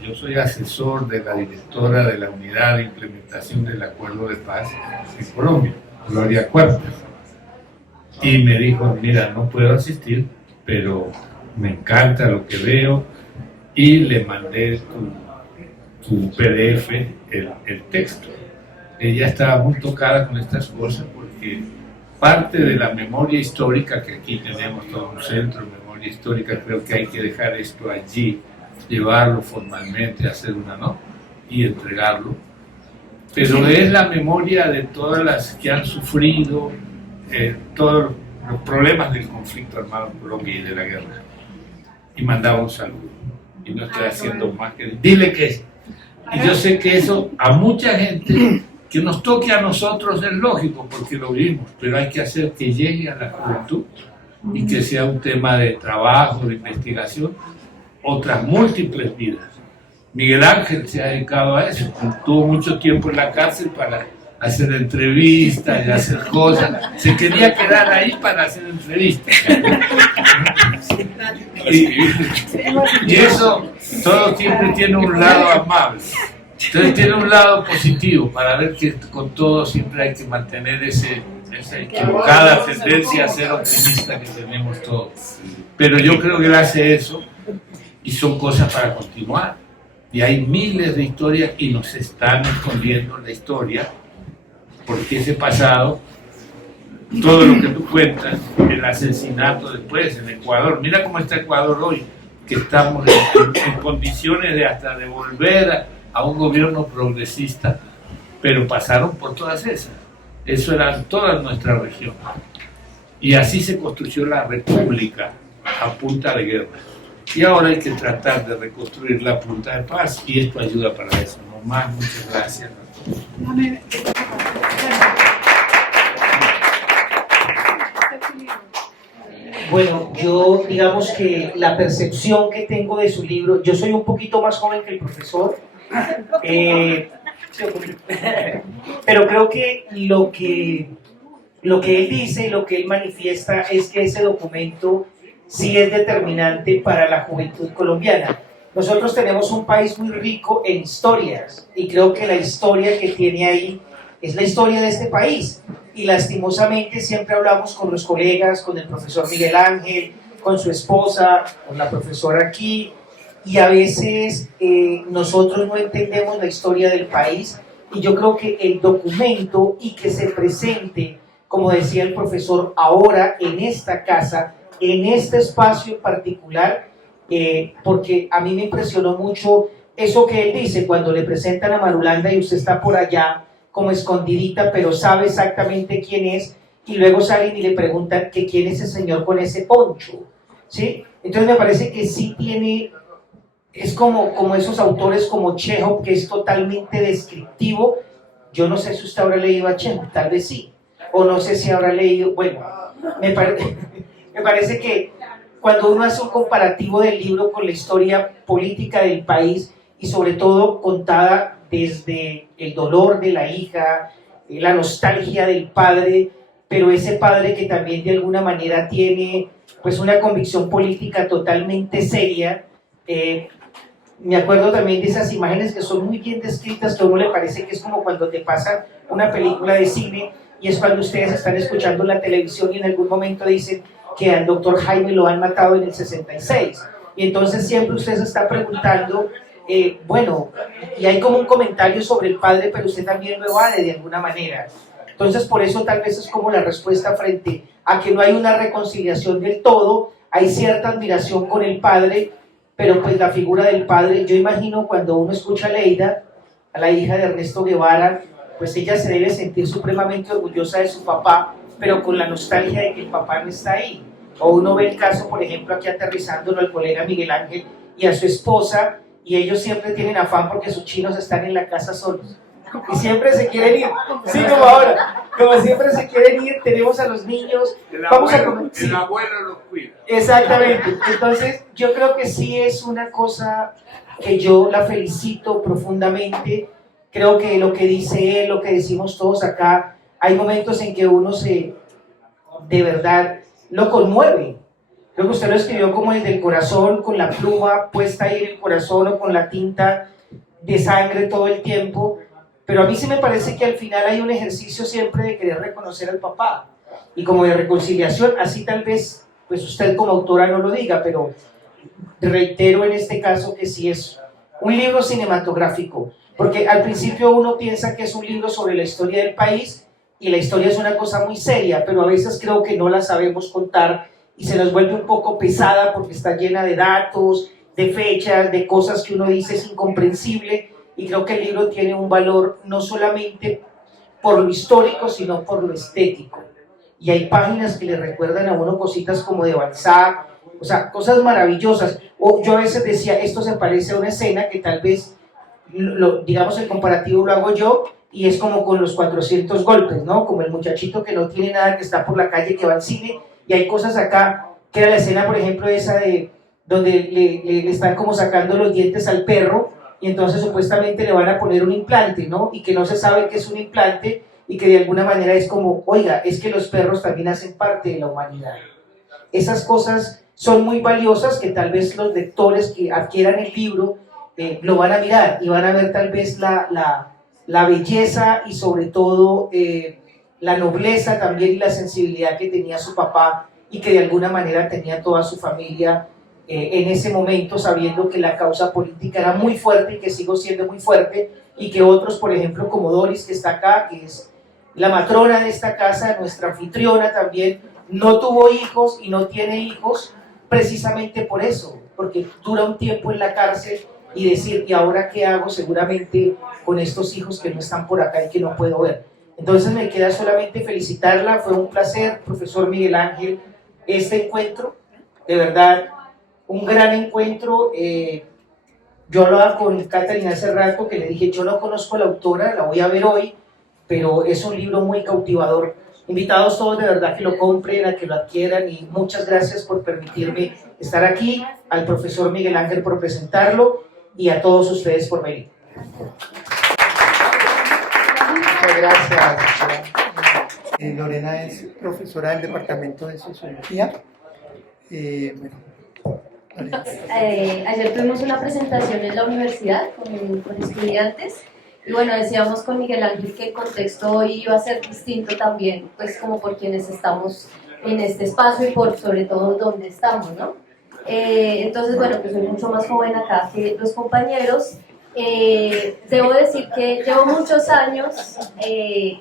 yo soy asesor de la directora de la Unidad de Implementación del Acuerdo de Paz en Colombia, Gloria Cuerpos, y me dijo, mira, no puedo asistir, pero me encanta lo que veo, y le mandé tu PDF, el texto. Ella estaba muy tocada con estas cosas porque parte de la memoria histórica, que aquí tenemos todo un centro de memoria histórica, creo que hay que dejar esto allí, llevarlo formalmente, hacer una nota y entregarlo, pero es la memoria de todas las que han sufrido todos los problemas del conflicto armado en Colombia y de la guerra. y mandaba un saludo. Y no estoy haciendo más que dile que es. Y yo sé que eso a mucha gente que nos toque a nosotros es lógico porque lo vivimos, pero hay que hacer que llegue a la juventud y que sea un tema de trabajo, de investigación, otras múltiples vidas. Miguel Ángel se ha dedicado a eso, tuvo mucho tiempo en la cárcel para hacer entrevistas y hacer cosas, se quería quedar ahí para hacer entrevistas. Y eso todo siempre tiene un lado amable. Entonces tiene un lado positivo para ver que con todo siempre hay que mantener esa equivocada tendencia a ser optimista que tenemos todos. Pero yo creo que él hace eso y son cosas para continuar. Y hay miles de historias y nos están escondiendo la historia porque ese pasado, todo lo que tú cuentas, el asesinato después en Ecuador, mira cómo está Ecuador hoy, que estamos en condiciones de hasta de volver a un gobierno progresista, pero pasaron por todas esas. Eso era toda nuestra región. Y así se construyó la república a punta de guerra. Y ahora hay que tratar de reconstruirla a punta de paz y esto ayuda para eso. No más, muchas gracias. Bueno, yo digamos que la percepción que tengo de su libro, yo soy un poquito más joven que el profesor, pero creo que lo que él dice y lo que él manifiesta es que ese documento sí es determinante para la juventud colombiana. Nosotros tenemos un país muy rico en historias y creo que la historia que tiene ahí es la historia de este país y lastimosamente siempre hablamos con los colegas, con el profesor Miguel Ángel, con su esposa, con la profesora aquí y a veces nosotros no entendemos la historia del país y yo creo que el documento y que se presente, como decía el profesor, ahora en esta casa, en este espacio en particular, porque a mí me impresionó mucho eso que él dice cuando le presentan a Marulanda y usted está por allá como escondidita, pero sabe exactamente quién es y luego salen y le preguntan que quién es ese señor con ese poncho, ¿sí? Entonces me parece que sí tiene, es como esos autores como Chekhov, que es totalmente descriptivo. Yo no sé si usted habrá leído a Chekhov, tal vez sí, o no sé si habrá leído, bueno, me parece que cuando uno hace un comparativo del libro con la historia política del país y sobre todo contada desde el dolor de la hija, la nostalgia del padre, pero ese padre que también de alguna manera tiene pues una convicción política totalmente seria. Me acuerdo también de esas imágenes que son muy bien descritas, que a uno le parece que es como cuando te pasan una película de cine y es cuando ustedes están escuchando la televisión y en algún momento dicen que al doctor Jaime lo han matado en el 66. Y entonces siempre usted se está preguntando, bueno, y hay como un comentario sobre el padre, pero usted también lo evade de alguna manera. Entonces por eso tal vez es como la respuesta frente a que no hay una reconciliación del todo, hay cierta admiración con el padre, pero pues la figura del padre, yo imagino cuando uno escucha a Leida, a la hija de Ernesto Guevara, pues ella se debe sentir supremamente orgullosa de su papá, pero con la nostalgia de que el papá no está ahí. O uno ve el caso, por ejemplo, aquí aterrizándolo al colega Miguel Ángel y a su esposa, y ellos siempre tienen afán porque sus chinos están en la casa solos. Y siempre se quieren ir, sí, como ahora, como siempre se quieren ir, tenemos a los niños, vamos a comer. El abuelo los cuida. Exactamente, entonces yo creo que sí es una cosa que yo la felicito profundamente. Creo que lo que dice él, lo que decimos todos acá, hay momentos en que uno de verdad lo conmueve. Creo que usted lo escribió como desde el corazón, con la pluma puesta ahí en el corazón o con la tinta de sangre todo el tiempo, pero a mí sí me parece que al final hay un ejercicio siempre de querer reconocer al papá y como de reconciliación, así tal vez pues usted como autora no lo diga, pero reitero en este caso que sí es un libro cinematográfico, porque al principio uno piensa que es un libro sobre la historia del país y la historia es una cosa muy seria, pero a veces creo que no la sabemos contar y se nos vuelve un poco pesada porque está llena de datos, de fechas, de cosas que uno dice es incomprensible, y creo que el libro tiene un valor no solamente por lo histórico, sino por lo estético. Y hay páginas que le recuerdan a uno cositas como de Balzac, O sea, cosas maravillosas. O yo a veces decía, esto se parece a una escena que tal vez, digamos, el comparativo lo hago yo, y es como con los 400 golpes, ¿no? Como el muchachito que no tiene nada, que está por la calle, que va al cine, y hay cosas acá, que era la escena, por ejemplo, esa de donde le están como sacando los dientes al perro, y entonces supuestamente le van a poner un implante, ¿no? Y que no se sabe qué es un implante, y que de alguna manera es como, oiga, es que los perros también hacen parte de la humanidad. Esas cosas son muy valiosas que tal vez los lectores que adquieran el libro lo van a mirar y van a ver tal vez la belleza y sobre todo la nobleza también y la sensibilidad que tenía su papá y que de alguna manera tenía toda su familia en ese momento, sabiendo que la causa política era muy fuerte y que sigo siendo muy fuerte, y que otros, por ejemplo, como Doris, que está acá, que es la matrona de esta casa, nuestra anfitriona también, no tuvo hijos y no tiene hijos precisamente por eso, porque dura un tiempo en la cárcel y decir, ¿y ahora qué hago seguramente con estos hijos que no están por acá y que no puedo ver? Entonces me queda solamente felicitarla, fue un placer, profesor Miguel Ángel, este encuentro, de verdad, un gran encuentro. Yo hablaba con Catalina hace rato que le dije, yo no conozco a la autora, la voy a ver hoy, pero es un libro muy cautivador. Invitados todos de verdad que lo compren, a que lo adquieran, y muchas gracias por permitirme estar aquí, al profesor Miguel Ángel por presentarlo y a todos ustedes por venir. Muchas gracias. Lorena es profesora del Departamento de Sociología. Ayer tuvimos una presentación en la universidad con estudiantes, y bueno, decíamos con Miguel Ángel que el contexto hoy iba a ser distinto también, pues como por quienes estamos en este espacio y por sobre todo donde estamos, ¿no? Entonces, bueno, pues soy mucho más joven acá que los compañeros. Debo decir que llevo muchos años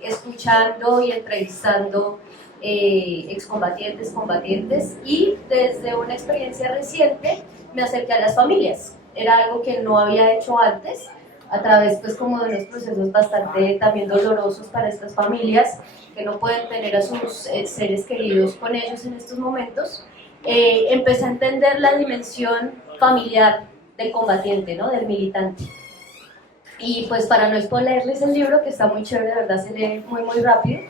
escuchando y entrevistando excombatientes, combatientes, y desde una experiencia reciente me acerqué a las familias. Era algo que no había hecho antes, a través pues como de unos procesos bastante también dolorosos para estas familias que no pueden tener a sus seres queridos con ellos en estos momentos. Empecé a entender la dimensión familiar del combatiente, ¿no? Del militante. Y pues para no spoilerles el libro, que está muy chévere, de verdad se lee muy muy rápido,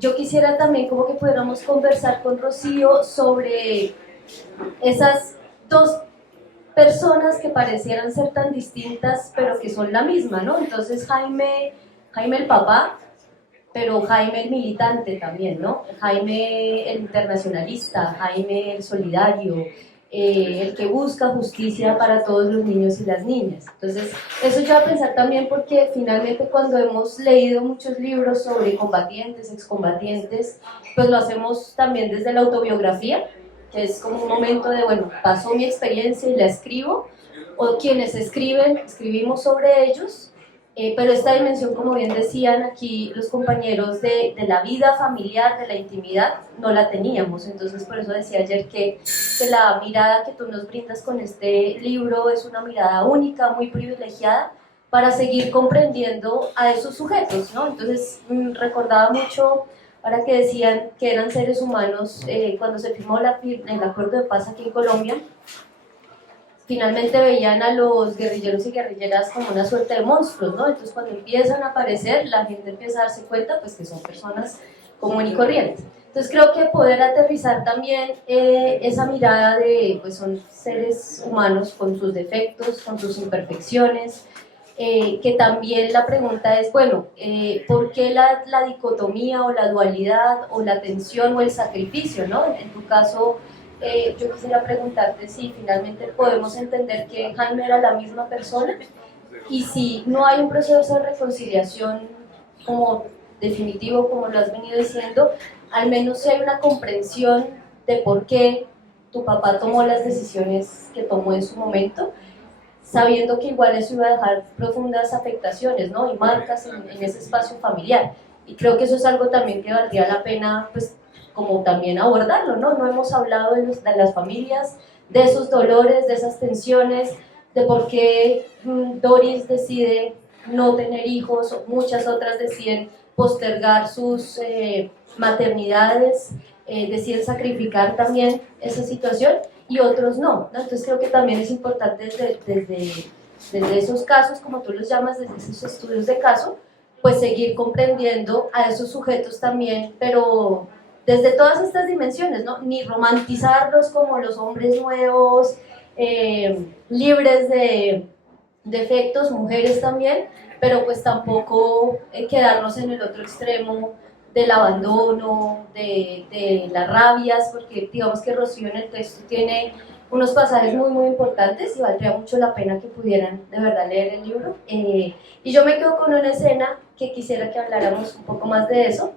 yo quisiera también como que pudiéramos conversar con Rocío sobre esas dos personas que parecieran ser tan distintas, pero que son la misma, ¿no? Entonces Jaime el papá, pero Jaime el militante también, ¿no? Jaime el internacionalista, Jaime el solidario, el que busca justicia para todos los niños y las niñas. Entonces, eso yo voy a pensar también, porque finalmente cuando hemos leído muchos libros sobre combatientes, excombatientes, pues lo hacemos también desde la autobiografía, que es como un momento de, bueno, pasó mi experiencia y la escribo, o quienes escribimos sobre ellos, pero esta dimensión, como bien decían aquí los compañeros, de la vida familiar, de la intimidad, no la teníamos. Entonces por eso decía ayer que la mirada que tú nos brindas con este libro es una mirada única, muy privilegiada, para seguir comprendiendo a esos sujetos, ¿no? Entonces recordaba mucho, ahora que decían que eran seres humanos, cuando se firmó el acuerdo de paz aquí en Colombia, finalmente veían a los guerrilleros y guerrilleras como una suerte de monstruos, ¿no? Entonces cuando empiezan a aparecer, la gente empieza a darse cuenta pues que son personas común y corriente. Entonces creo que poder aterrizar también esa mirada de, pues son seres humanos con sus defectos, con sus imperfecciones, que también la pregunta es, bueno, ¿por qué la dicotomía o la dualidad o la tensión o el sacrificio, ¿no? En tu caso, yo quisiera preguntarte si finalmente podemos entender que Jaime era la misma persona, y si no hay un proceso de reconciliación como definitivo, como lo has venido diciendo, al menos si hay una comprensión de por qué tu papá tomó las decisiones que tomó en su momento, sabiendo que igual eso iba a dejar profundas afectaciones, ¿no? Y marcas en ese espacio familiar. Y creo que eso es algo también que valdría la pena, pues, como también abordarlo, ¿no? No hemos hablado de las familias, de esos dolores, de esas tensiones, de por qué Doris decide no tener hijos, muchas otras deciden postergar sus maternidades, deciden sacrificar también esa situación y otros no, ¿no? Entonces creo que también es importante desde esos casos, como tú los llamas, desde esos estudios de caso, pues seguir comprendiendo a esos sujetos también, pero desde todas estas dimensiones, ¿no? Ni romantizarlos como los hombres nuevos, libres de defectos, mujeres también, pero pues tampoco quedarnos en el otro extremo del abandono, de las rabias, porque digamos que Rocío en el texto tiene unos pasajes muy importantes y valdría mucho la pena que pudieran de verdad leer el libro. Y yo me quedo con una escena que quisiera que habláramos un poco más de eso,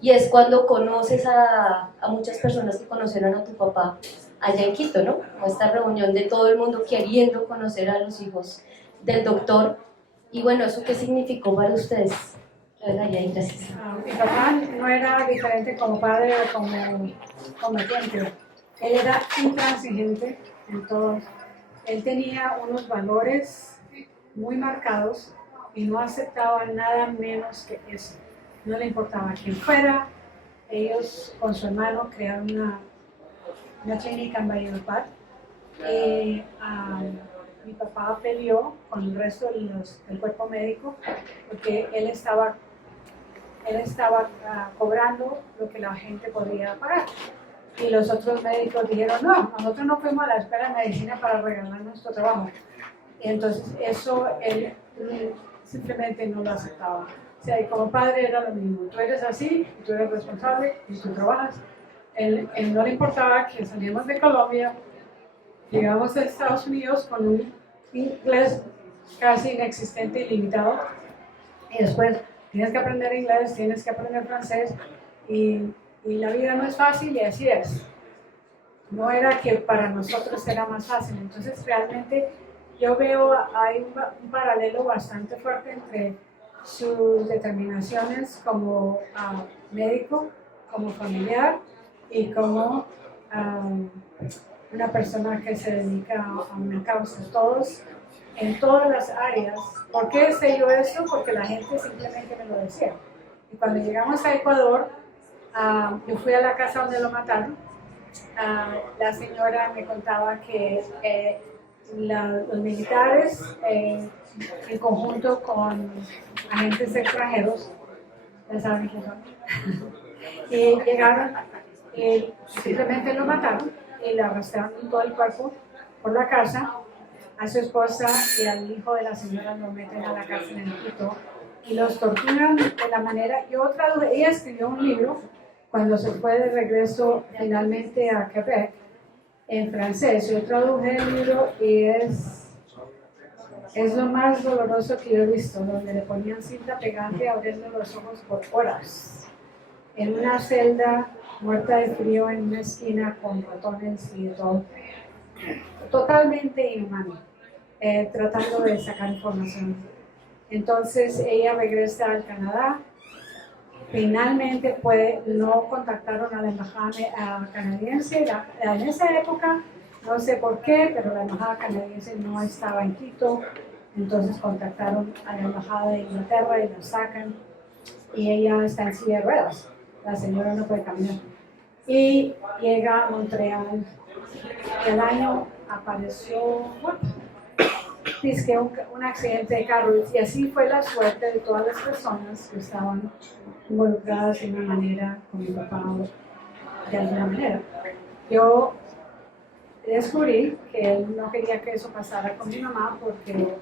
y es cuando conoces a muchas personas que conocieron a tu papá allá en Quito, ¿no? Como esta reunión de todo el mundo queriendo conocer a los hijos del doctor. Y bueno, ¿eso qué significó para ustedes? Gracias. Mi papá no era diferente como padre o como combatiente. Él era intransigente en todo. Él tenía unos valores muy marcados y no aceptaba nada menos que eso. No le importaba quién fuera. Ellos con su hermano crearon una clínica en Valledupar. Mi papá peleó con el resto del cuerpo médico porque él estaba cobrando lo que la gente podía pagar. Y los otros médicos dijeron, no, nosotros no fuimos a la escuela de medicina para regalar nuestro trabajo. Y entonces eso él simplemente no lo aceptaba. O sea, y como padre era lo mismo. Tú eres así, tú eres responsable y tú trabajas. Él no le importaba que salíamos de Colombia, llegamos a Estados Unidos con un inglés casi inexistente y limitado. Y después tienes que aprender inglés, tienes que aprender francés. Y la vida no es fácil y así es. No era que para nosotros era más fácil. Entonces realmente yo veo hay un paralelo bastante fuerte entre sus determinaciones como médico, como familiar y como una persona que se dedica a una causa. Todos, en todas las áreas. ¿Por qué sé yo eso? Porque la gente simplemente me lo decía. Y cuando llegamos a Ecuador, yo fui a la casa donde lo mataron. La señora me contaba que los militares, en conjunto con agentes extranjeros, ya saben quién son, y llegaron y simplemente lo mataron y le arrastraron todo el cuerpo por la casa. A su esposa y al hijo de la señora lo meten a la cárcel en Quito y los torturan de la manera. Ella escribió un libro cuando se fue de regreso finalmente a Quebec en francés. Yo traduje el libro y es lo más doloroso que yo he visto, donde le ponían cinta pegante abriendo los ojos por horas en una celda muerta de frío en una esquina con ratones y de todo, totalmente inhumano, tratando de sacar información. Entonces ella regresa al Canadá. Finalmente no contactaron a la embajada canadiense. En esa época, no sé por qué, pero la embajada canadiense no estaba en Quito. Entonces contactaron a la embajada de Inglaterra y la sacan. Y ella está en silla de ruedas. La señora no puede caminar. Y llega a Montreal. El año apareció un accidente de carro. Y así fue la suerte de todas las personas que estaban involucradas de una manera con mi papá, de alguna manera. Yo descubrí que él no quería que eso pasara con mi mamá porque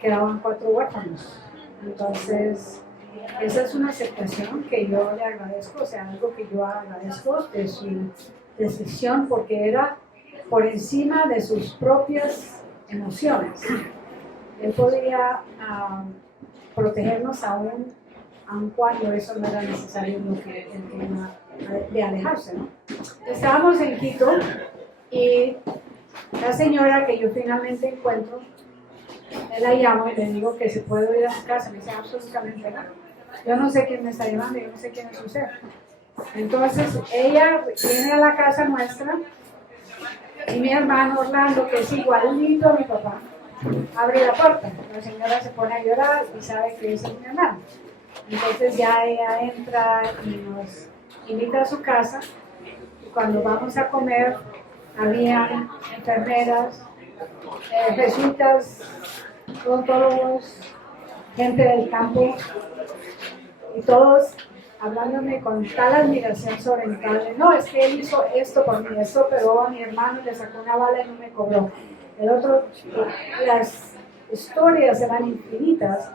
quedaban 4 huérfanos. Entonces, esa es una aceptación que yo le agradezco, o sea, algo que yo agradezco de su decisión, porque era por encima de sus propias emociones. Él podía protegernos aún cuando eso no era necesario, lo que el tema de alejarse, ¿no? Estábamos en Quito y la señora que yo finalmente encuentro, la llamo y le digo que se puede ir a su casa. Me dice absolutamente nada. Yo no sé quién me está llamando, yo no sé quién es usted. Entonces ella viene a la casa nuestra y mi hermano Orlando, que es igualito a mi papá, abre la puerta. La señora se pone a llorar y sabe que ese es mi hermano. Entonces ya ella entra y nos invita a su casa cuando vamos a comer, había enfermeras, jesuitas, odontólogos, gente del campo, y todos hablándome con tal admiración sobre mi padre. No, es que él hizo esto por mí, eso, pero a mi hermano le sacó una bala y no me cobró. El otro, las historias eran infinitas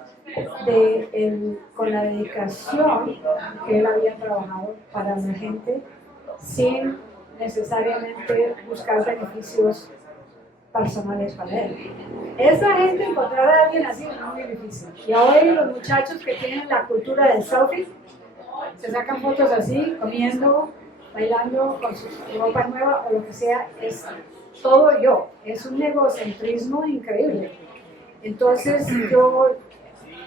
con la dedicación que él había trabajado para la gente sin necesariamente buscar beneficios personales para él. Esa gente, encontrar a alguien así es muy difícil. Y hoy los muchachos que tienen la cultura del selfie se sacan fotos así, comiendo, bailando con su ropa nueva o lo que sea, es todo yo. Es un egocentrismo increíble. Entonces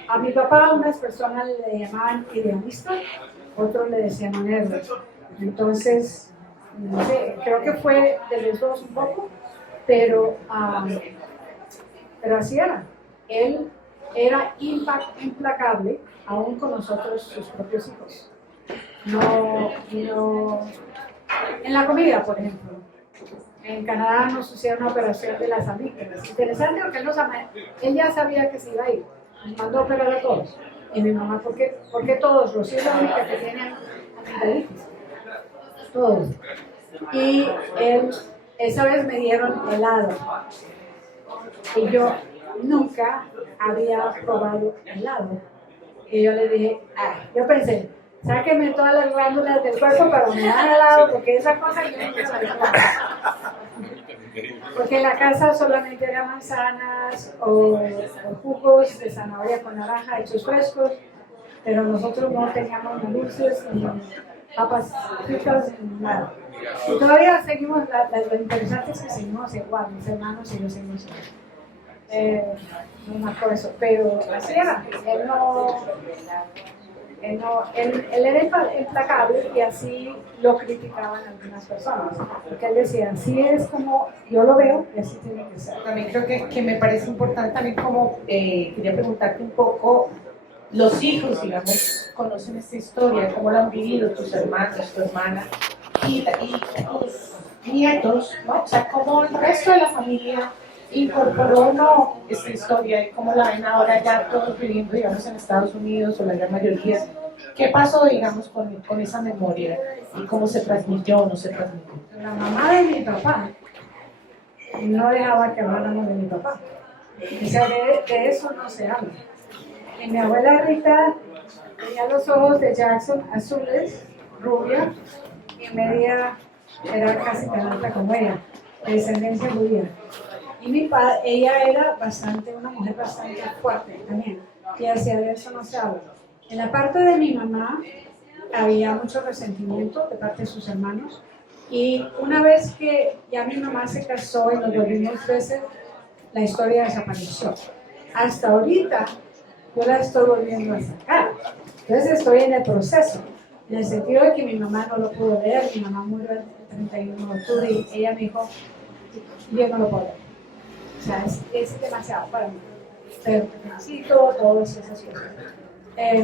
a mi papá unas personas le llamaban idealista, otros le decían nerd. Entonces, no sé, creo que fue de los dos un poco, pero así era. Él era implacable, aún con nosotros, sus propios hijos. No, en la comida, por ejemplo. En Canadá nos hicieron una operación de las amígdalas. Interesante porque él ya sabía que se iba a ir. Nos mandó a operar a todos. Y mi mamá, ¿por qué todos? Rocío es la única que tiene amigdalitis. Todos. Y esa vez me dieron helado. Y yo nunca había probado helado. Y yo le dije, yo pensé, sáquenme todas las glándulas del cuerpo para me dan helado, porque esa cosa yo nunca la había probado. Porque en la casa solamente eran manzanas o jugos de zanahoria con naranja hechos frescos, pero nosotros no teníamos ni dulces ni papas fritas ni nada. Y todavía seguimos, lo interesante es que seguimos igual, mis hermanos y yo seguimos igual. No me acuerdo eso, pero así era. Él era implacable y así lo criticaban algunas personas. Porque él decía, así es como yo lo veo y así tiene que ser. También creo que me parece importante también como, quería preguntarte un poco, los hijos, digamos, conocen esta historia, cómo la han vivido tus hermanos, tu hermana y tus nietos, ¿no? O sea, cómo el resto de la familia incorporó o no esta historia y cómo la ven ahora ya todos viviendo, digamos, en Estados Unidos o la gran mayoría. ¿Qué pasó, digamos, con esa memoria y cómo se transmitió o no se transmitió? La mamá de mi papá no dejaba que habláramos de mi papá. O sea, de eso no se habla. Y mi abuela Rita tenía los ojos de Jackson azules, rubia, y media, era casi tan alta como ella, de descendencia judía. Y mi padre, ella era una mujer bastante fuerte también, y hacia de eso no se habla. En la parte de mi mamá había mucho resentimiento de parte de sus hermanos, y una vez que ya mi mamá se casó y nos volvimos veces, la historia desapareció. Hasta ahorita yo la estoy volviendo a sacar. Entonces estoy en el proceso, en el sentido de que mi mamá no lo pudo leer, mi mamá murió el 31 de octubre y ella me dijo, yo no lo puedo leer. O sea, es demasiado para mí. Pero necesito todas esas cosas.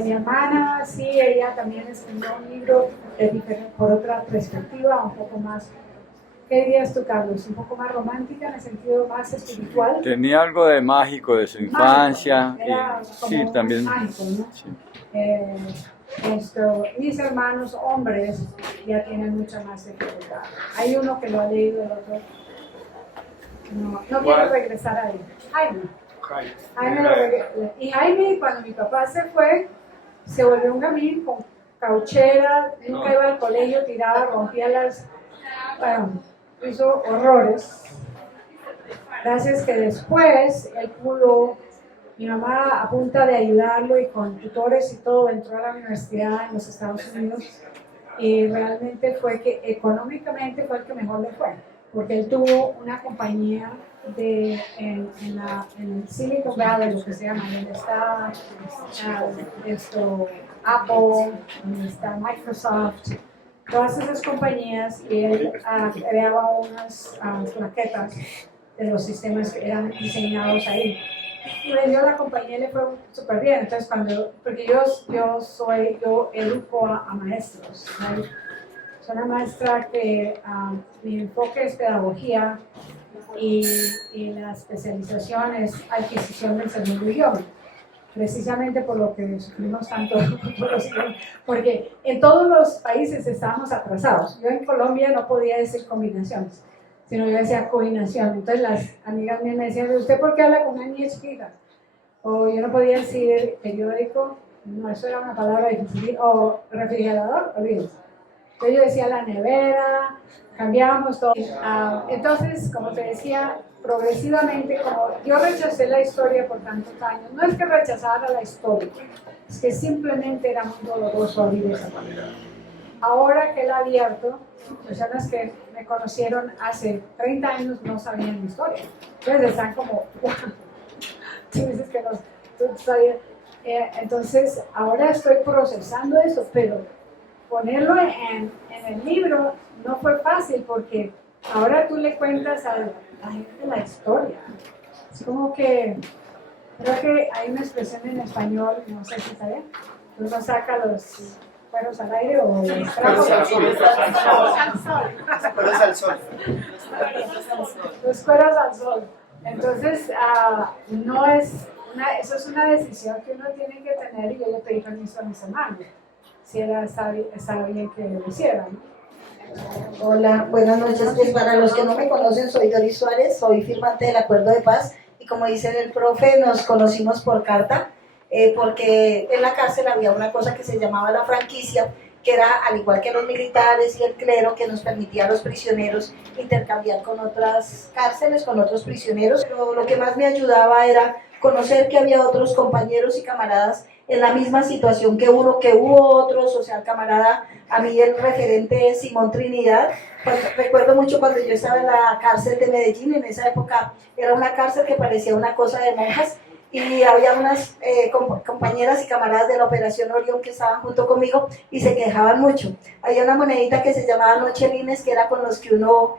Mi hermana, sí, ella también escribió un libro por otra perspectiva, un poco más. ¿Qué dirías tú, Carlos? ¿Un poco más romántica en el sentido más espiritual? Tenía algo de mágico de su infancia. Era como sí, también. Mágico, ¿no? Sí. Mis hermanos hombres ya tienen mucha más dificultad. Hay uno que lo ha leído, el otro no quiero regresar a él. Y Jaime, cuando mi papá se fue, se volvió un gamín con cauchera, nunca iba al colegio, tiraba, rompía hizo horrores. Gracias que después él pudo, mi mamá a punta de ayudarlo y con tutores y todo, entró a la universidad en los Estados Unidos y realmente fue que económicamente fue el que mejor le fue, porque él tuvo una compañía en el Silicon Valley, lo que se llama, donde está Apple, donde está Microsoft, todas esas compañías, y él creaba unas plaquetas de los sistemas que eran diseñados ahí. Y vendió la compañía y le fue súper bien. Entonces, porque yo educo a maestros, ¿no? Soy una maestra que mi enfoque es pedagogía y la especialización es adquisición del segundo idioma. Precisamente por lo que sufrimos tanto, porque en todos los países estábamos atrasados. Yo en Colombia no podía decir combinaciones, sino yo decía combinación. Entonces las amigas mías me decían, ¿usted por qué habla con una niña chiquita? O yo no podía decir periódico, no, eso era una palabra difícil, o refrigerador, olvídense. Entonces yo decía la nevera, cambiábamos todo. Entonces, como te decía, progresivamente, como yo rechacé la historia por tantos años, no es que rechazara la historia, es que simplemente era muy doloroso abrir esa página. Ahora que la he abierto, personas que me conocieron hace 30 años no sabían mi historia. Entonces están como, wow, tú dices que no, tú sabías. Entonces ahora estoy procesando eso, pero ponerlo en el libro no fue fácil porque ahora tú le cuentas a la gente la historia. Es como que, creo que hay una expresión en español, no sé si está bien, uno saca los cueros al aire o los trapos al sol. Cueros al sol. Los cueros al sol. Entonces, no es eso es una decisión que uno tiene que tener y yo le pedí permiso a mis hermanos. Si estaba bien que lo hicieran, ¿no? Hola, buenas noches. Pues para los que no me conocen, soy Doris Suárez, soy firmante del Acuerdo de Paz y como dice el profe, nos conocimos por carta porque en la cárcel había una cosa que se llamaba la franquicia, que era al igual que los militares y el clero, que nos permitía a los prisioneros intercambiar con otras cárceles, con otros prisioneros. Pero lo que más me ayudaba era conocer que había otros compañeros y camaradas en la misma situación que uno, que hubo otro social camarada. A mí el referente es Simón Trinidad. Recuerdo mucho cuando yo estaba en la cárcel de Medellín, en esa época era una cárcel que parecía una cosa de monjas y había unas compañeras y camaradas de la Operación Orión que estaban junto conmigo y se quejaban mucho. Había una monedita que se llamaba Nochelines, que era con los que uno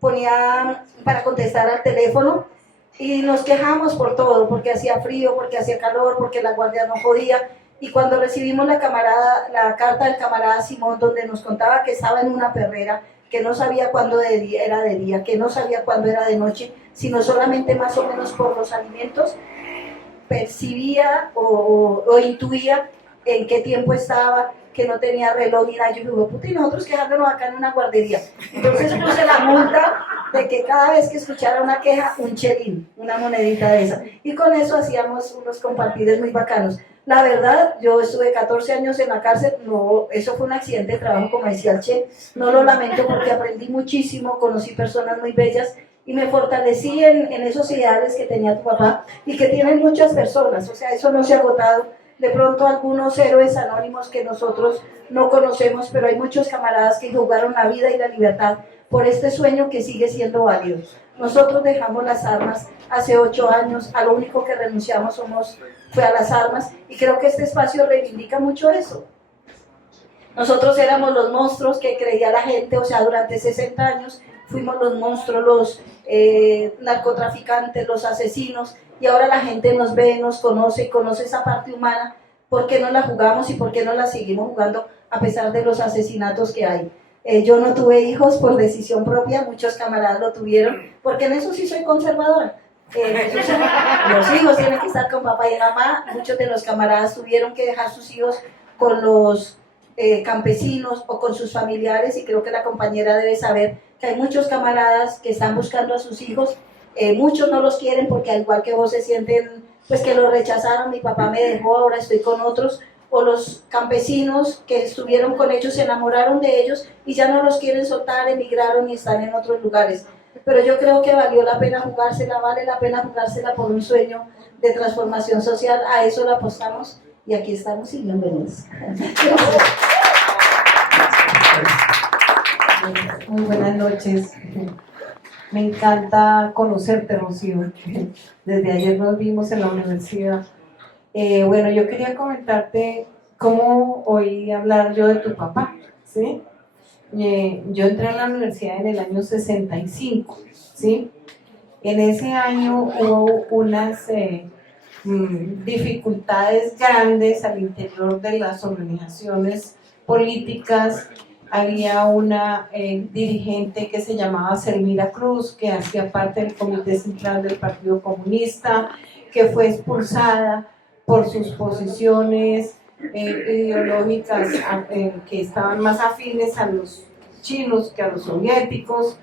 ponía para contestar al teléfono. Y nos quejamos por todo, porque hacía frío, porque hacía calor, porque la guardia no podía. Y cuando recibimos la carta del camarada Simón, donde nos contaba que estaba en una perrera, que no sabía cuándo era de día, que no sabía cuándo era de noche, sino solamente más o menos por los alimentos, percibía o intuía en qué tiempo estaba, que no tenía reloj ni nada. Yo digo, puta, y nosotros quejándonos acá en una guardería. Entonces puse la multa de que cada vez que escuchara una queja, un chelín, una monedita de esa. Y con eso hacíamos unos compartidos muy bacanos. La verdad, yo estuve 14 años en la cárcel, no, eso fue un accidente de trabajo, como decía el Che, no lo lamento porque aprendí muchísimo, conocí personas muy bellas y me fortalecí en esos ideales que tenía tu papá y que tienen muchas personas, o sea, eso no se ha agotado. De pronto algunos héroes anónimos que nosotros no conocemos, pero hay muchos camaradas que jugaron la vida y la libertad por este sueño que sigue siendo válido. Nosotros dejamos las armas hace 8 años, a lo único que renunciamos fue a las armas, y creo que este espacio reivindica mucho eso. Nosotros éramos los monstruos que creía la gente, o sea, durante 60 años fuimos los monstruos, los narcotraficantes, los asesinos, y ahora la gente nos ve, nos conoce y conoce esa parte humana. ¿Por qué no la jugamos y por qué no la seguimos jugando a pesar de los asesinatos que hay? Yo no tuve hijos por decisión propia, muchos camaradas lo tuvieron, porque en eso sí soy conservadora. Los hijos tienen que estar con papá y mamá. Muchos de los camaradas tuvieron que dejar sus hijos con los campesinos o con sus familiares, y creo que la compañera debe saber que hay muchos camaradas que están buscando a sus hijos. Muchos no los quieren porque al igual que vos se sienten pues que los rechazaron, mi papá me dejó, ahora estoy con otros, o los campesinos que estuvieron con ellos se enamoraron de ellos y ya no los quieren soltar, emigraron y están en otros lugares. Pero yo creo que valió la pena jugársela, vale la pena jugársela por un sueño de transformación social. A eso la apostamos y aquí estamos y bienvenidos. Muy buenas noches. Me encanta conocerte, Rocío. Desde ayer nos vimos en la universidad. Bueno, yo quería comentarte cómo oí hablar yo de tu papá, ¿sí? Yo entré a la universidad en el año 65, ¿sí? En ese año hubo unas dificultades grandes al interior de las organizaciones políticas había una dirigente que se llamaba Selmira Cruz, que hacía parte del Comité Central del Partido Comunista, que fue expulsada por sus posiciones ideológicas que estaban más afines a los chinos que a los soviéticos.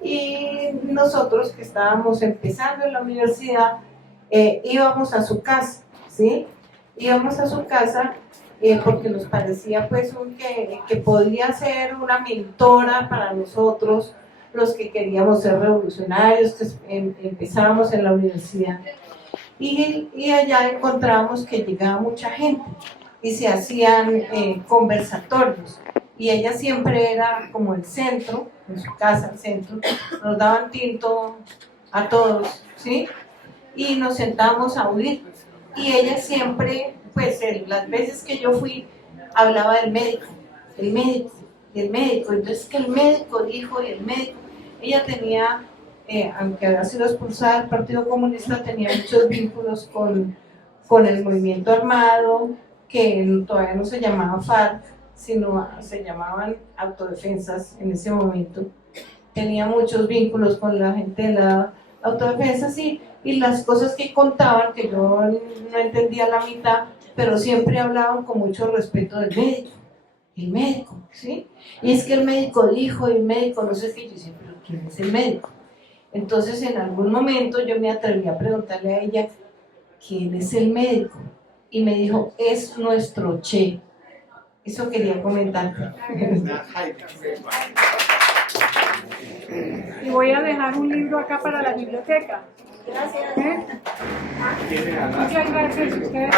Y nosotros que estábamos empezando en la universidad, íbamos a su casa, ¿sí? Íbamos a su casa porque nos parecía pues que podía ser una mentora para nosotros, los que queríamos ser revolucionarios, que empezábamos en la universidad. Y allá encontramos que llegaba mucha gente y se hacían conversatorios. Y ella siempre era como el centro, en su casa, el centro. Nos daban tinto a todos, ¿sí? Y nos sentábamos a oír. Y ella siempre, pues las veces que yo fui, hablaba del médico, el médico, el médico. Entonces que el médico dijo, y el médico. Ella tenía, aunque había sido expulsada del Partido Comunista, tenía muchos vínculos con el movimiento armado, que todavía no se llamaba FARC, sino se llamaban autodefensas en ese momento. Tenía muchos vínculos con la gente de la autodefensa, sí, y las cosas que contaban, que yo no entendía la mitad, pero siempre hablaban con mucho respeto del médico, el médico, ¿sí? Y es que el médico dijo, el médico no sé qué, yo decía, pero ¿quién es el médico? Entonces en algún momento yo me atreví a preguntarle a ella, ¿quién es el médico? Y me dijo, es nuestro Che. Eso quería comentar. Y voy a dejar un libro acá para la biblioteca. Gracias. Muchas gracias a ustedes.